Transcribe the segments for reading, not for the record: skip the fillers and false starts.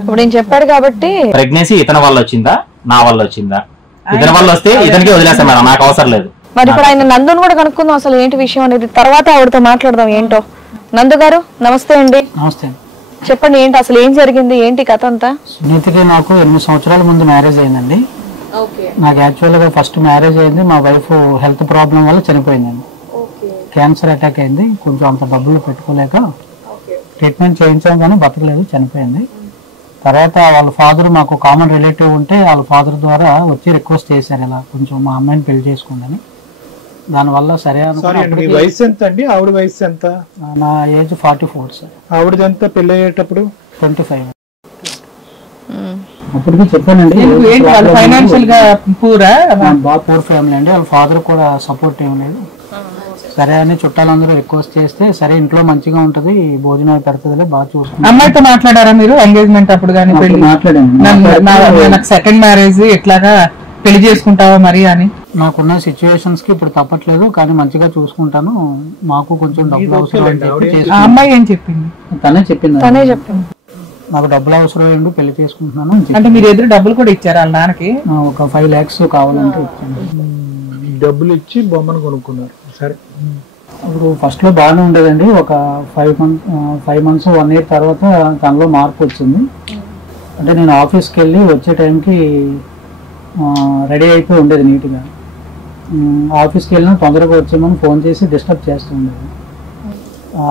ఇప్పుడు నేను చెప్పాడు కాబట్టి ప్రెగ్నెన్సీ ఇతని వల్ల వచ్చిందా నా వల్ల వచ్చిందా? ఇతని వల్ల వస్తే ఇతనికి వదిలేస్తాం మేడం, నాకు అవసరం లేదు. మరి ఇప్పుడు ఆయన నందుని కూడా కనుక్కుందాం అసలు ఏంటి విషయం అనేది, తర్వాత ఆవిడతో మాట్లాడదాం ఏంటో. నందు గారు నమస్తే అండి. నమస్తే. చెప్పండి ఏంటి అసలు ఏం జరిగింది, ఏంటి కథ అంతా? సునీతకి నాకు 8 సంవత్సరాల ముందు మ్యారేజ్ అయిందండి. నాకు యాక్చువల్ గా ఫస్ట్ మ్యారేజ్ అయింది, మా వైఫ్ హెల్త్ ప్రాబ్లం వల్ల చనిపోయిందండి. క్యాన్సర్ అటాక్ అయింది, కొంచెం అంత డబ్బులు పెట్టుకోలేక ట్రీట్మెంట్ చేయించాం కానీ బతకలేదు, చనిపోయింది. తర్వాత వాళ్ళ ఫాదర్, మాకు కామన్ రిలేటివ్ ఉంటే వాళ్ళ ఫాదర్ ద్వారా వచ్చి రిక్వెస్ట్ చేశారు ఇలా కొంచెం మా అమ్మాయిని పెళ్లి చేసుకోండి. దానివల్ల సరే వయసు ఎంత అండి? ఆవిడ వయసు ఎంత? నా ఏజ్ 44 సార్. ఆవిడది ఎంత పెళ్లి అయ్యేటప్పుడు? 25. అప్పటికి చెప్పానండి ఫైనాన్షియల్ గా బాగా పూర్ ఫ్యామిలీ అండి. వాళ్ళ ఫాదర్ కూడా సపోర్ట్ ఏం లేదు. సరే అని చుట్టాలందరూ రిక్వెస్ట్ చేస్తే సరే ఇంట్లో మంచిగా ఉంటది, భోజనాలు పెడుతుంది, బాగా చూసుకుంటాం. అమ్మాయితో మాట్లాడారా మీరు ఎంగేజ్మెంట్ అప్పుడు కానీ? నాకు సెకండ్ మ్యారేజ్ ఎట్లాగా పెళ్లి చేసుకుంటావా మరి అని? నాకున్న సిచ్యువేషన్స్ కి ఇప్పుడు తప్పట్లేదు, కానీ మంచిగా చూసుకుంటాను, మాకు కొంచెం డబ్బులు అవసరం. అమ్మాయి ఏం చెప్పింది? తనే చెప్పింది. నాకు డబ్బులు అవసరం ఏంటి, పెళ్లి చేసుకుంటున్నాను. అంటే మీరు ఎదురు డబ్బులు కూడా ఇచ్చారు వాళ్ళ నాన్నకి? ఒక 5 lakhs కావాలంటే ఇచ్చాను. డబ్బులు ఇచ్చి బొమ్మను కొనుక్కున్నారు. సరే, ఇప్పుడు ఫస్ట్ లో బాగానే ఉండేదండి. ఒక 5 months 1 year తర్వాత తనలో మార్పు వచ్చింది. అంటే నేను ఆఫీస్కి వెళ్ళి వచ్చే టైంకి రెడీ అయిపోయి ఉండేది నీట్గా. ఆఫీస్కి వెళ్ళినా తొందరగా వచ్చేమని ఫోన్ చేసి డిస్టర్బ్ చేస్తూ ఉండేది.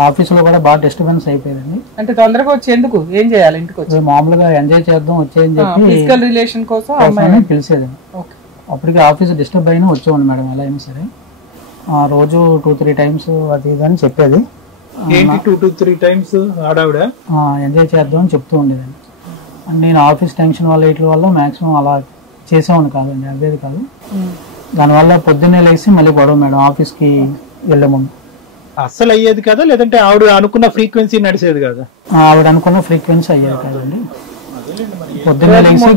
ఆఫీస్లో కూడా బాగా డిస్టర్బెన్స్ అయిపోయిందండి. అంటే తొందరగా వచ్చేందుకు ఏం చేయాలి? ఇంటికి వచ్చి మామూలుగా ఎంజాయ్ చేద్దాం వచ్చేయని చెప్పి ఫిజికల్ రిలేషన్ కోసం పిలిచేది. అప్పటికి ఆఫీస్ డిస్టర్బ్ అయినా వచ్చేవాడు మేడం, ఎలా అయినా సరే. రోజు 2-3 times అది ఇది అని చెప్పేది. 2-3 times ఎంజాయ్ చేద్దాం అని చెప్తూ ఉండేదండి. నేను ఆఫీస్ టెన్షన్ వల్ల వీటి వల్ల మాక్సిమం అలా చేసేవాడిని కాదండి, అదేది కాదు. దానివల్ల పొద్దున్నే లేసి మళ్ళీ గొడవ మేడం ఆఫీస్కి వెళ్ళే ముందు. అస్సలు అయ్యేది కదా, లేదంటే ఆవిడ అనుకున్న ఫ్రీక్వెన్సీ నడిచేది కదా? ఆవిడ అనుకున్న ఫ్రీక్వెన్సీ అయ్యేది కాదండి. పొద్దున్నే లేసి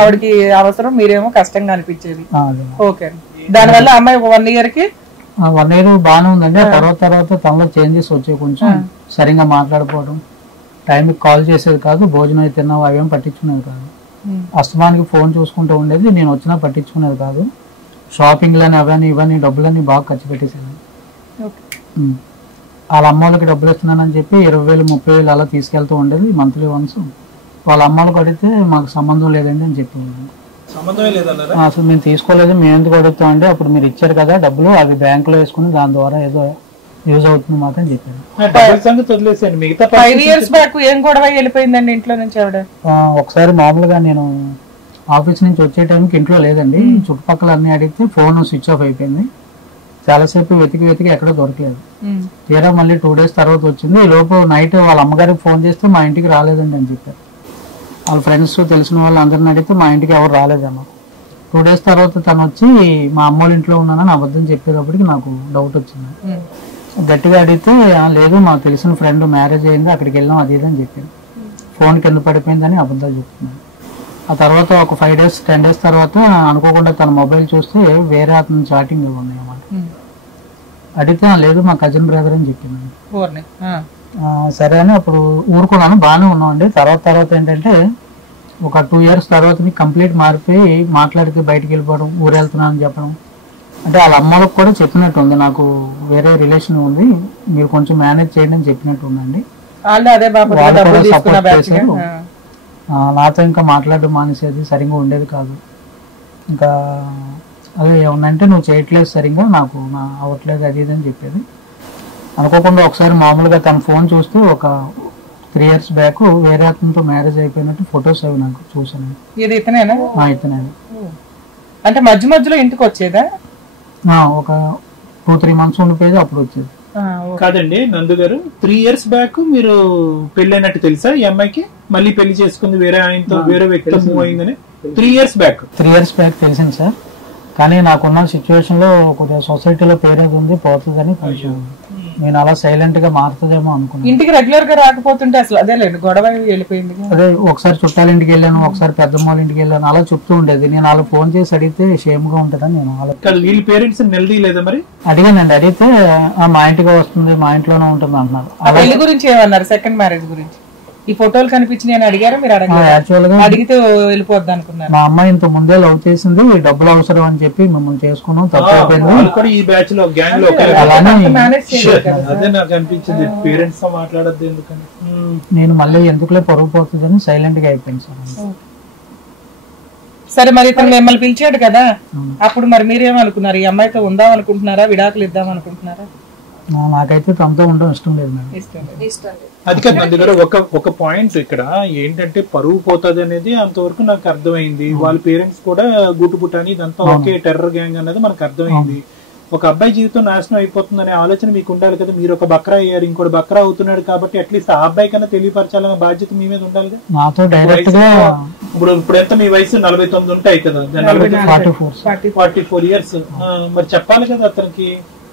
ఆవిడకి అవసరం, మీరేమో కష్టంగా అనిపించేది. ఓకే, దానివల్ల అమ్మాయి 1 year కి 1 year బాగానే ఉందండి. తర్వాత తనలో చేంజెస్ వచ్చాయి, కొంచెం సరిగ్గా మాట్లాడుకోవడం, టైంకి కాల్ చేసేది కాదు, భోజనం అయితే తిన్నావు అవేం పట్టించుకునేది కాదు. అస్తమానికి ఫోన్ చూసుకుంటూ ఉండేది, నేను వచ్చినా పట్టించుకునేది కాదు. షాపింగ్లని అవన్నీ ఇవన్నీ డబ్బులన్నీ బాగా ఖర్చు పెట్టేసేది. వాళ్ళ అమ్మ వాళ్ళకి డబ్బులు ఇస్తున్నానని చెప్పి 20,000 30,000 అలా తీసుకెళ్తూ ఉండేది మంత్లీ వన్స్. వాళ్ళ అమ్మలకు అడిగితే మాకు సంబంధం లేదండి అని చెప్పేది. అసలు మేము తీసుకోలేదు, మేము ఎందుకు అడుగుతామండి, అప్పుడు మీరు ఇచ్చారు కదా డబ్బులు, అవి బ్యాంకులో వేసుకుని దాని ద్వారా ఏదో యూజ్ అవుతుంది మాత్రం చెప్పారు. ఒకసారి మామూలుగా నేను ఆఫీస్ నుంచి వచ్చే టైంకి ఇంట్లో లేదండి, చుట్టుపక్కల అన్ని అడిగితే ఫోన్ స్విచ్ ఆఫ్ అయిపోయింది. చాలాసేపు వెతికి ఎక్కడో దొరకలేదు. తీరా మళ్ళీ 2 days తర్వాత వచ్చింది. ఈ లోపు నైట్ వాళ్ళ అమ్మగారికి ఫోన్ చేస్తే మా ఇంటికి రాలేదండి అని చెప్పారు. వాళ్ళ ఫ్రెండ్స్ తెలిసిన వాళ్ళు అందరిని అడిగితే మా ఇంటికి ఎవరు రాలేదన్న. 2 days తర్వాత తను వచ్చి మా అమ్మ వాళ్ళ ఇంట్లో ఉన్నానని అబద్ధం చెప్పేటప్పటికి నాకు డౌట్ వచ్చింది. గట్టిగా అడిగితే లేదు మాకు తెలిసిన ఫ్రెండ్ మ్యారేజ్ అయింది అక్కడికి వెళ్ళాం అది ఇది అని చెప్పాను. ఫోన్ కింద పడిపోయిందని అబద్ధాలు చెప్తున్నాను. ఆ తర్వాత ఒక 5 days 10 days తర్వాత అనుకోకుండా తన మొబైల్ చూస్తే వేరే అతను చాటింగ్ ఉన్నాయి అన్నమాట. అడిగితే లేదు మా కజిన్ బ్రదర్ అని చెప్పింది. సరే అని అప్పుడు ఊరుకున్నాను, బాగానే ఉన్నామండి. తర్వాత ఏంటంటే ఒక 2 years తర్వాత కంప్లీట్ మారిపోయి మాట్లాడితే బయటికి వెళ్ళిపోవడం, ఊరు వెళ్తున్నాను అని చెప్పడం. అంటే వాళ్ళ అమ్మలకు కూడా చెప్పినట్టు ఉంది, నాకు వేరే రిలేషన్ ఉంది మీరు కొంచెం మేనేజ్ చేయండి అని చెప్పినట్టు ఉందండి. వాళ్ళు కూడా సపోర్ట్ చేశారు. నాతో ఇంకా మాట్లాడడం మానేసేది, సరిగ్గా ఉండేది కాదు. ఇంకా అదే ఏమన్నంటే నువ్వు చేయట్లేదు సరిగ్గా, నాకు అవ్వట్లేదు అది ఇది అని చెప్పేది. అనుకోకుండా ఒకసారి మామూలుగా తన ఫోన్ చూస్తే ఒక 3 years బ్యాక్ వేరే అతనితో మ్యారేజ్ అయిపోయినట్టు ఫొటోస్ అవి నాకు చూసాను. ఇతనేనా? అంటే మధ్య మధ్యలో ఇంటికి వచ్చేదా? ఒక 2-3 months ఉండిపోయేది, అప్పుడు వచ్చేది. కాదండి నందు గారు, 3 years బ్యాక్ మీరు పెళ్ళైనట్టు తెలుసా ఈ అమ్మాయికి? మళ్ళీ పెళ్లి చేసుకుంది వేరే ఆయనతో, వేరే వ్యక్తితో మూవ్ అయిందని 3 years బ్యాక్ తెలిసింది సార్. కానీ నాకున్న సిచ్యువేషన్ లో కొద్దిగా సొసైటీలో పేరేది ఉంది పోతుందని కొంచెం నేను అలా సైలెంట్ గా మారుతుందేమో అనుకున్నాను. ఇంటికి రెగ్యులర్ గా రాకపోతుంటే అసలు అదే లేదు గొడవ వెళ్ళిపోయింది. అదే ఒకసారి చుట్టాల ఇంటికి వెళ్ళాను, ఒకసారి పెద్దమ్మ వాళ్ళ ఇంటికి వెళ్ళాను, అలా చెప్తూ ఉండేది. నేను అలా ఫోన్ చేసి అడిగితే షేమ్ గా ఉంటుందని నేను వీళ్ళ పేరెంట్స్ నిలదీయలేదా మరి? అడిగానండి, అడిగితే మా ఇంటికి వస్తుంది మా ఇంట్లోనే ఉంటుంది అంటున్నారు. పెళ్లి గురించి ఏమన్నారు? సెకండ్ మ్యారేజ్ గురించి ఈ ఫోటోలు కనిపించినాయి అని అడిగారా మీరు? యాక్చువల్ గా అడిగితే వెళ్ళిపోద్ది అనుకున్నారు. మా అమ్మాయి ఇంత ముందే లవ్ చేసింది, డబ్బులు అవసరం అని చెప్పి మిమ్మల్ని చేసుకున్నాం, తప్పు అయిపోయింది. ఈ బ్యాచ్ లో గ్యాంగ్ లో మేనేజ్ చేయలేదు. అదే నాకు అనిపించింది, పేరెంట్స్ తో మాట్లాడద్దు ఎందుకని. నేను మళ్ళీ ఎందుకులే పొరుగు పోతుందని సైలెంట్ గా అయిపోయింది సార్. సరే మరి ఇతను మిమ్మల్ని పిలిచాడు కదా, అప్పుడు మరి మీరేమనుకున్నారు? ఈ అమ్మాయితో ఉందాం అనుకుంటున్నారా, విడాకులు ఇద్దాం అనుకుంటున్నారా? నాకైతే తనతో ఉండడం ఇష్టం లేదు మేడం. అది కాదు నా దగ్గర ఒక పాయింట్ ఇక్కడ ఏంటంటే పరువు పోతుంది అనేది అంతవరకు నాకు అర్థమైంది. వాళ్ళ పేరెంట్స్ కూడా గుట్టుపుట్టని ఇదంతా ఒకే టెర్రర్ గ్యాంగ్ అనేది మనకు అర్థమైంది. ఒక అబ్బాయి జీవితం నాశనం అయిపోతుందనే ఆలోచన మీకు ఉండాలి కదా. మీరు ఒక బక్రా అయ్యారు, ఇంకోటి బక్రా అవుతున్నాడు కాబట్టి అట్లీస్ట్ ఆ అబ్బాయి కన్నా తెలియపరచాలన్న బాధ్యత మీ మీద ఉండాలి కదా. నాతో డైరెక్ట్ గా ఇప్పుడు ఎంత మీ వయసు 49 ఉంటాయి కదా, 44 ఇయర్స్. మరి చెప్పాలి కదా అతనికి,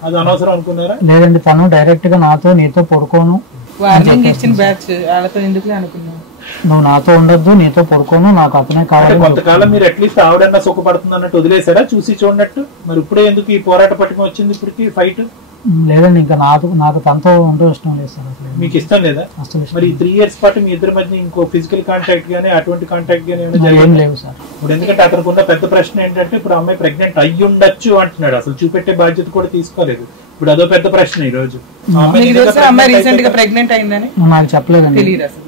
అది అనవసరం అనుకున్నారా? లేదండి, తను డైరెక్ట్ గా నీతో పడుకోను, వార్నింగ్ ఇచ్చిన బ్యాచ్ వాళ్ళతో ఎందుకు అనుకున్నాను. నువ్వు నాతో ఉండొద్దు, నీతో పడుకోను, నాకు అతనే కావాలి. కొంతకాలం మీరు అట్లీస్ట్ ఆవిడన్నా సుఖపడుతుంది అన్నట్టు వదిలేసారా, చూసి చూడనట్టు? మరి ఇప్పుడే ఎందుకు ఈ పోరాట పట్టుకుని వచ్చింది ఇప్పటికి ఫైట్? లేదండి, ఇంకా నాకు తనతో ఉండడం ఇష్టం లేదు సార్. అసలు మీకు ఇష్టం లేదా? మరి 3 years పాటు మీ ఇద్దరి మధ్య ఇంకో ఫిజికల్ కాంటాక్ట్ గానీ అటువంటి కాంటాక్ట్ గానీ ఏం లేవు సార్. ఇప్పుడు ఎందుకంటే అతనికి ఉన్న పెద్ద ప్రశ్న ఏంటంటే, ఇప్పుడు అమ్మాయి ప్రెగ్నెంట్ అయ్యి ఉండొచ్చు అంటున్నాడు, అసలు చూపెట్టే బాధ్యత కూడా తీసుకోలేదు. ఇప్పుడు అదో పెద్ద ప్రశ్న ఈ రోజు. అమ్మాయి రీసెంట్ గా ప్రెగ్నెంట్ అయిందని నాకు చెప్పలేదండి. తెలియదు అసలు.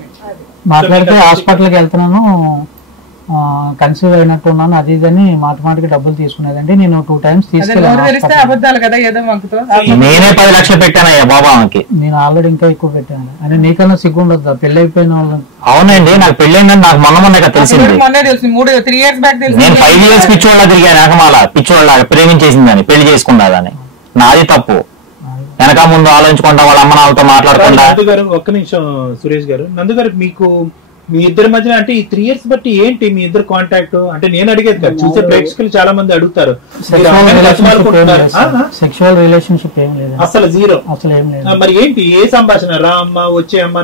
మాట్లాడితే హాస్పిటల్కి వెళ్తున్నాను, కన్సీవ్ అయినట్టు ఉన్నాను, అది ఇదని మాటికి డబ్బులు తీసుకునేదండి. నేను 2 times తీసుకెళ్ళాను. అబద్ధాలు కదా ఏదో వంకతో. నేనే 10 లక్షలు పెట్టానయ్యా బాబాకి. నేను ఆల్రెడీ ఇంకా ఎక్కువ పెట్టాను. అంటే నీకన్నా సిగ్గు ఉండదు, పెళ్లి అయిపోయిన వాళ్ళు. అవునండి, నాకు పెళ్ళైందని నాకు మొన్న తెలిసింది. మొన్నే తెలిసింది, 3 years బ్యాక్ తెలిసింది. నేను 5 years పిచ్చోళ్ళ తిరిగాను, ఏకమాల పిచ్చోళ్ళ ప్రేమించేసిందని, పెళ్లి చేసుకున్నదని. నాది తప్పు. వెనక ముందు ఆలోచించకుండా వాళ్ళ అమ్మ నాన్నతో మాట్లాడకుండా. నందు గారు ఒక్క నిమిషం, సురేష్ గారు. నందు గారు, మీకు మీ ఇద్దరి మధ్య అంటే ఈ 3 years బట్టి ఏంటి మీ ఇద్దరు కాంటాక్ట్? అంటే నేను అడిగేది కాదు, చూసే ప్రేక్షకులు చాలా మంది అడుగుతారు. సెక్షువల్ రిలేషన్షిప్ ఏం లేదు, అసలు జీరో, అసలు ఏం లేదు. మరి ఏంటి ఏ సంభాషణ? రామ్మ వచ్చే అమ్మ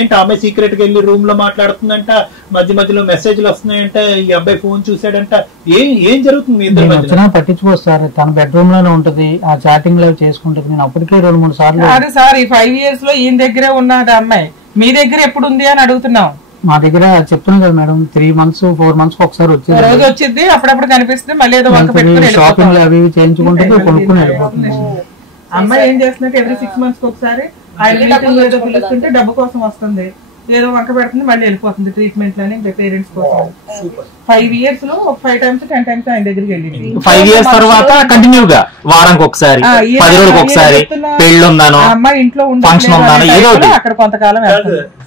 ఏంటి? ఆమె సీక్రెట్ గా వెళ్ళి రూమ్ లో మాట్లాడుతుందంట, మధ్యలో మెసేజ్లు వస్తున్నాయంట, ఈ అబ్బాయి ఫోన్ చూసాడంట. ఏం జరుగుతుంది మీ ఇద్దరు మధ్య? వచ్చినా పట్టించుకోస్తారు, తన బెడ్రూమ్ లోనే ఉంటది, ఆ చాటింగ్ లో చేసుకుంటది. నేను అప్పటికే 2-3 సార్లు. అదే సార్, ఈ 5 years లో ఈయన దగ్గరే ఉన్నది అమ్మాయి, మీ దగ్గర ఎప్పుడు ఉంది అని అడుగుతున్నాం. మా దగ్గర చెప్తున్నాను కదా మేడం, 3 months 4 months ఒకసారి వచ్చేది, రోజు వచ్చింది, అప్పుడప్పుడు కనిపిస్తుంది, మళ్ళీ ఏదో వంక పెట్టుకుని షాపింగ్ అవి చేయించుకుంటే కొనుక్కుని వెళ్ళిపోతుంది. అమ్మాయి ఏం చేస్తున్నట్టు every 6 months ఒకసారి ఆయన మీటింగ్ ఏదో పిలుస్తుంటే డబ్బు కోసం వస్తుంది, ఏదో వంక పెడుతుంది, మళ్ళీ వెళ్ళిపోతుంది ట్రీట్మెంట్ లని పేరెంట్స్ కోసం. 5 years లో 5 times 10 times ఆయన దగ్గరికి వెళ్ళింది. 5 years తర్వాత కంటిన్యూగా వారానికి ఒకసారి, 10 రోజులకు ఒకసారి పెళ్లి ఉందాను, అమ్మాయి ఇంట్లో ఫంక్షన్ ఉందాను, ఏదో అక్కడ కొంతకాలం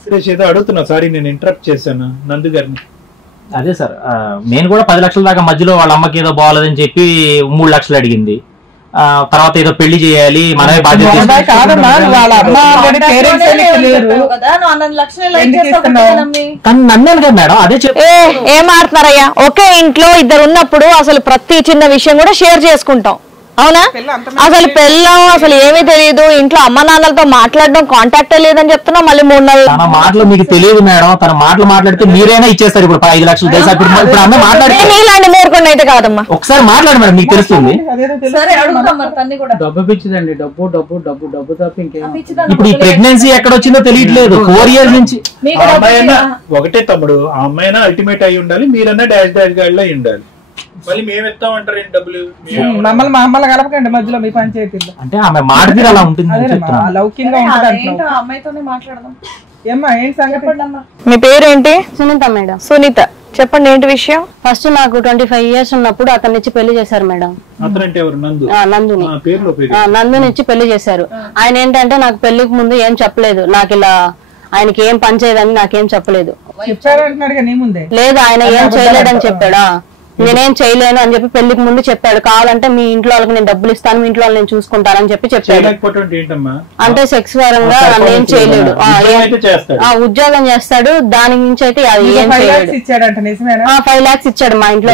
సురేష్ ఏదో అడుగుతున్నా, సారీ నేను ఇంటరప్ట్ చేశాను నందు గారిని. అదే సార్, నేను కూడా 10 లక్షల దాకా మధ్యలో వాళ్ళ అమ్మకి ఏదో బాగాలేదని చెప్పి 3 లక్షలు అడిగింది. తర్వాత ఏదో పెళ్లి చేయాలి, మనమే బాధ్యత. నన్ను కదా మేడం, అదే ఏం ఆడుతున్నారయ్యా? ఒకే ఇంట్లో ఇద్దరు ఉన్నప్పుడు అసలు ప్రతి చిన్న విషయం కూడా షేర్ చేసుకుంటాం, అవునా? అసలు పెళ్ళం అసలు ఏమీ తెలియదు, ఇంట్లో అమ్మ నాన్నలతో మాట్లాడడం కాంటాక్ట్ లేదని చెప్తున్నాం. మళ్ళీ 3 నెలలు తన మాటలు మీకు తెలియదు మేడం, తన మాటలు మాట్లాడితే మీరైనా ఇచ్చేస్తారు. ఇప్పుడు 5 లక్షలు తెలుసా? ఇప్పుడు అమ్మ మాట్లాడితే నీలాంటి మూర్ఖుడిని అయితే కాదమ్మా. ఒకసారి మాట్లాడు మేడం, మీకు తెలుస్తుంది. డబ్బు పిచ్చిదండి, డబ్బు డబ్బు డబ్బు డబ్బు తప్ప ఇంకేం. ఇప్పుడు ఈ ప్రెగ్నెన్సీ ఎక్కడ వచ్చిందో తెలియట్లేదు, 4 years నుంచి. ఒకటే తమ్ముడు, ఆ అమ్మాయినా అల్టిమేట్ అయి ఉండాలి, మీరన్నా డాష్ గార్డ్ లో ఉండాలి. మళ్ళీ మేము ఇస్తామంటారు డబ్బులు, మమ్మల్ని కలపకండి మధ్యలో మీ పంచాయతీలో. అంటే ఆమె మాట తీరు అలా ఉంటుంది. లౌకికంగా అమ్మాయితోనే మాట్లాడదాం. ఏమ్మా ఏంటి సంగతి? మీ పేరేంటి? సునీత మేడం. సునీత, చెప్పండి ఏంటి విషయం? ఫస్ట్ నాకు 25 years ఉన్నప్పుడు అతన్ని ఇచ్చి పెళ్లి చేశారు మేడం. నందుని నందుని ఇచ్చి పెళ్లి చేశారు. ఆయన ఏంటంటే నాకు పెళ్లికి ముందు ఏం చెప్పలేదు, నాకు ఇలా ఆయనకి ఏం పని చేయదని నాకేం చెప్పలేదు. లేదు, ఆయన ఏం చేయలేదని చెప్పాడా, నేనేం చేయలేను అని చెప్పి పెళ్లికి ముందు చెప్పాడు. కావాలంటే మీ ఇంట్లో వాళ్ళకి నేను డబ్బులు ఇస్తాను, మీ ఇంట్లో వాళ్ళు నేను చూసుకుంటానని చెప్పి చెప్పాడు. అంటే సెక్స్ పరంగా నేను చేయలేడు, ఉద్యోగం చేస్తాడు, దాని నుంచి అయితే 5 lakhs ఇచ్చాడు మా ఇంట్లో.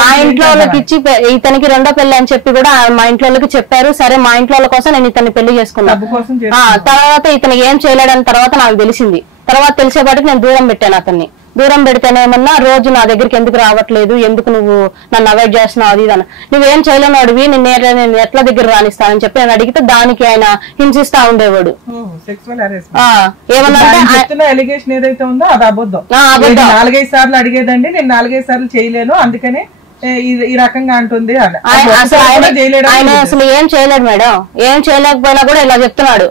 మా ఇంట్లో వాళ్ళకి ఇచ్చి ఇతనికి 2వ పెళ్లి అని చెప్పి కూడా మా ఇంట్లో వాళ్ళకి చెప్పారు. సరే, మా ఇంట్లో వాళ్ళ కోసం నేను ఇతన్ని పెళ్లి చేసుకున్నాను. తర్వాత ఇతనికి ఏం చేయలేడని తర్వాత నాకు తెలిసింది. తర్వాత తెలిసేపాటికి నేను దూరం పెట్టాను అతన్ని. దూరం పెడితేనేమన్నా రోజు నా దగ్గరికి ఎందుకు రావట్లేదు, ఎందుకు నువ్వు నన్ను అవాయిడ్ చేస్తున్నావు, అది ఇది. నువ్వేం చేయలేను అడివి, నేను ఎట్లా దగ్గర రానిస్తానని చెప్పి నేను అడిగితే దానికి ఆయన హింసిస్తా ఉండేవాడు. ఏమన్నా ఎలిగేషన్ ఏదైతే ఉందో అది అబద్ధం. 4-5 సార్లు అడిగేదండి, నేను 4-5 సార్లు చేయలేను, అందుకనే ఈ రకంగా అంటుంది. ఆయన అసలు ఏం చేయలేడు మేడం, ఏం చేయలేకపోయినా కూడా ఇలా చెప్తున్నాడు.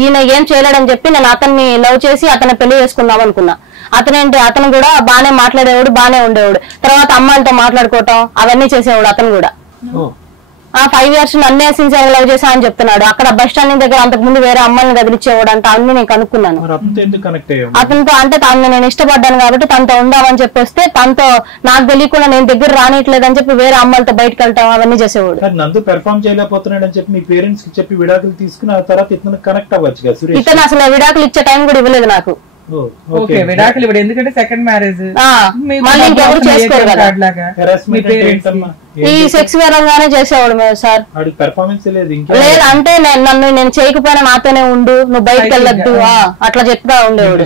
ఈయన ఏం చేయలేడని చెప్పి నేను అతన్ని లవ్ చేసి అతన్ని పెళ్లి చేసుకుందాం అనుకున్నా. అతను కూడా బానే మాట్లాడేవాడు, బానే ఉండేవాడు. తర్వాత అమ్మాయిలతో మాట్లాడుకోవటం అవన్నీ చేసేవాడు అతను కూడా. 5 years నన్నే సిన్సియర్ లవ్ చేసా అని చెప్తున్నాడు. అక్కడ బస్ స్టాండ్ దగ్గర అంతకు ముందు వేరే అమ్మాయిని కదిలిచ్చేవాడు అంట. అన్ని నేను కనుక్కున్నాను అతనితో. అంటే తను నేను ఇష్టపడ్డాను కాబట్టి తనతో ఉందామని చెప్పేస్తే తనతో నాకు తెలియకుండా నేను దగ్గర రానిట్లేదని చెప్పి వేరే అమ్మాయిలతో బయటకు వెళ్ళటం అవన్నీ చేసేవాడు. నందు పెర్ఫార్మ్ చేయలేకపోతున్నాడు అని చెప్పి మీ పేరెంట్స్ కి చెప్పి విడాకులు తీసుకుని ఆ తర్వాత ఇతను కనెక్ట్ అవ్వచ్చు. ఇతను అసలు విడాకులు ఇచ్చే టైం కూడా ఇవ్వలేదు నాకు. విడాకులు ఇవ్వడు, ఎందుకంటే సెకండ్ మ్యారేజ్ మళ్ళీ ఇంకెవరు చేసుకోరు కదా. ఈ సెక్స్ పరంగానే చేసేవాడు సార్. లేదు అంటే నేను చేయకపోయినా నాతోనే ఉండు, నువ్వు బయటకు వెళ్ళొద్దు అట్లా చెప్తా ఉండేవాడు.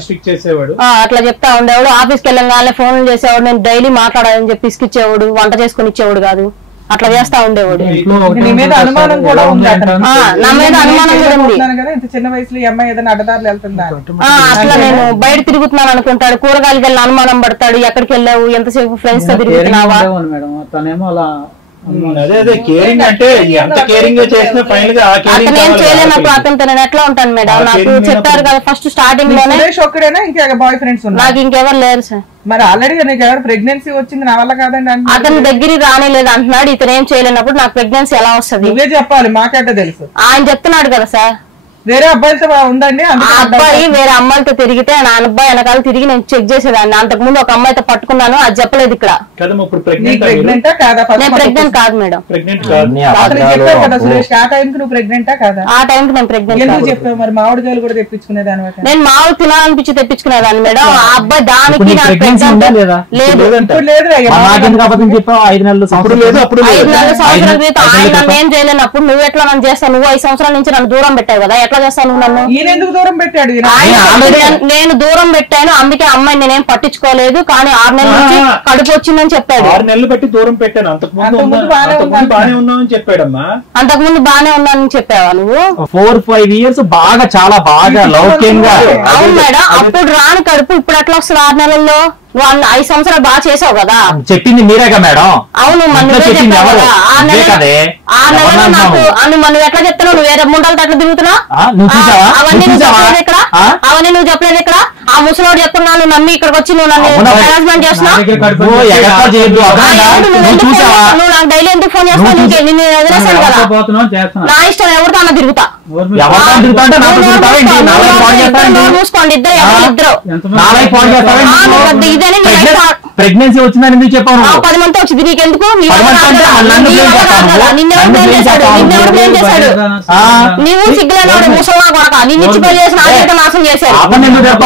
అట్లా చెప్తా ఉండేవాడు. ఆఫీస్కి వెళ్ళగానే ఫోన్లు చేసేవాడు. నేను డైలీ మాట్లాడాలని చెప్పి ఇసుకిచ్చేవాడు, వంట చేసుకుని ఇచ్చేవాడు కాదు, అట్లా చేస్తా ఉండేవాడు. నీ మీద అనుమానం కూడా ఉంది. నా మీద అనుమానం కూడా ఉంది. ఇంత చిన్న వయసులో ఈ అమ్మాయి ఏదైనా అడ్డదారులు వెళ్తుందా అట్లా నేను బయట తిరుగుతున్నాను అనుకుంటాడు. కూరగాయలకి వెళ్ళి అనుమానం పడతాడు. ఎక్కడికి వెళ్ళావు, ఎంతసేపు ఫ్రెండ్స్ తో తిరుగుతున్నావా. అతనేం చేయలేనప్పుడు అతనితో నేను ఎట్లా ఉంటాను మేడం. నాకు చెప్పారు కదా ఫస్ట్ స్టార్టింగ్ లోనే. ఒక్కడేనా ఇంకా బాయ్ ఫ్రెండ్స్ నాకు ఇంకెవరు లేరు సార్. మరి ఆల్రెడీ నీకు ఎవరు ప్రెగ్నెన్సీ వచ్చింది నా వల్ల కాదండి అంటే అతని దగ్గరికి రానేలేదు అంటున్నాడు. ఇతను ఏం చేయలేనప్పుడు నాకు ప్రెగ్నెన్సీ ఎలా వస్తుంది? నువ్వే చెప్పాలి, మాకేట తెలుసు. ఆయన చెప్తున్నాడు కదా సార్. వేరే అబ్బాయిలతో ఉందండి. ఆ అబ్బాయి వేరే అమ్మాయిలతో తిరిగితే నా అబ్బాయి వెనకాల తిరిగి నేను చెక్ చేసేదాన్ని. అంతకు ముందు ఒక అమ్మాయితో పట్టుకున్నాను, అది చెప్పలేదు ఇక్కడ. నేను ప్రెగ్నెంట్ కాదు మేడం. చెప్పావు కదా సురేష్, ఆ టైంకి నువ్వు ప్రెగ్నెంటా కాదా? ఆ టైంకి నేను ప్రెగ్నెంట్. ఎందుకు చెప్పావు మరి? మామిడికాయలు కూడా తెప్పించుకునేదాన్ని. నేను మామిడి తినాలనిపించి తెప్పించుకునేదాన్ని మేడం. ఆ అబ్బాయి దానికి లేదు. 5 నెలల సంవత్సరాల క్రితం ఆయన నన్ను ఏం చేయలేనప్పుడు నువ్వు ఎట్లా నన్ను చేస్తావు? నువ్వు 5 సంవత్సరాల నుంచి నన్ను దూరం పెట్టావు కదా, ఎట్లా చేస్తాను నన్ను? ఈయన ఎందుకు దూరం పెట్టాడు? నేను దూరం పెట్టాను, అందుకే అమ్మాయి నేనేం పట్టించుకోలేదు. కానీ 6 నెలల నుంచి కడుపు వచ్చిందని చెప్పాడు. 6 నెలలు బట్టి దూరం పెట్టాను, అంతకుముందు బానే ఉన్నామని చెప్పాడమ్మా. అంతకుముందు బానే ఉన్నానని చెప్పావా నువ్వు? 4-5 years బాగా చాలా బాగా లౌక్యంగా. అవును మేడం, అప్పుడు రాని కడుపు ఇప్పుడు ఎట్లా వస్తుంది 6 నెలల్లో? నువ్వు 5 సంవత్సరాలు బాగా చేసావు కదా. చెప్పింది మీరేగా మేడం. అవును, మనం ఎట్లా చెప్తున్నావు? నువ్వు వేరే ముండలతో అట్లా తిరుగుతున్నావు. అవన్నీ నువ్వు చెప్పలేదు ఇక్కడ. అవన్నీ నువ్వు చెప్పలేదు ఇక్కడ. ఆ ముసలోడు చెప్తున్నాను నమ్మి ఇక్కడికి వచ్చి నువ్వు నన్ను హెరాస్మెంట్ చేస్తున్నావు. నువ్వు నాకు డైలీ ఎందుకు ఫోన్ చేస్తావు? నిన్ను వదిలేసాను కదా, నా ఇష్టం ఎవరితో అన్న తిరుగుతా. చూసుకోండి ఇద్దరు ఇదని. ప్రెగ్నెన్సీ వచ్చిందని ఎందుకు చెప్పాను? 10 మంది వచ్చింది, నీకెందుకు? నీవు సిగ్గులేనాడు ముసలా కొడక, నిన్నిచ్చి పెళ్లి చేసిన ఆలోచన నాశనం చేశారు.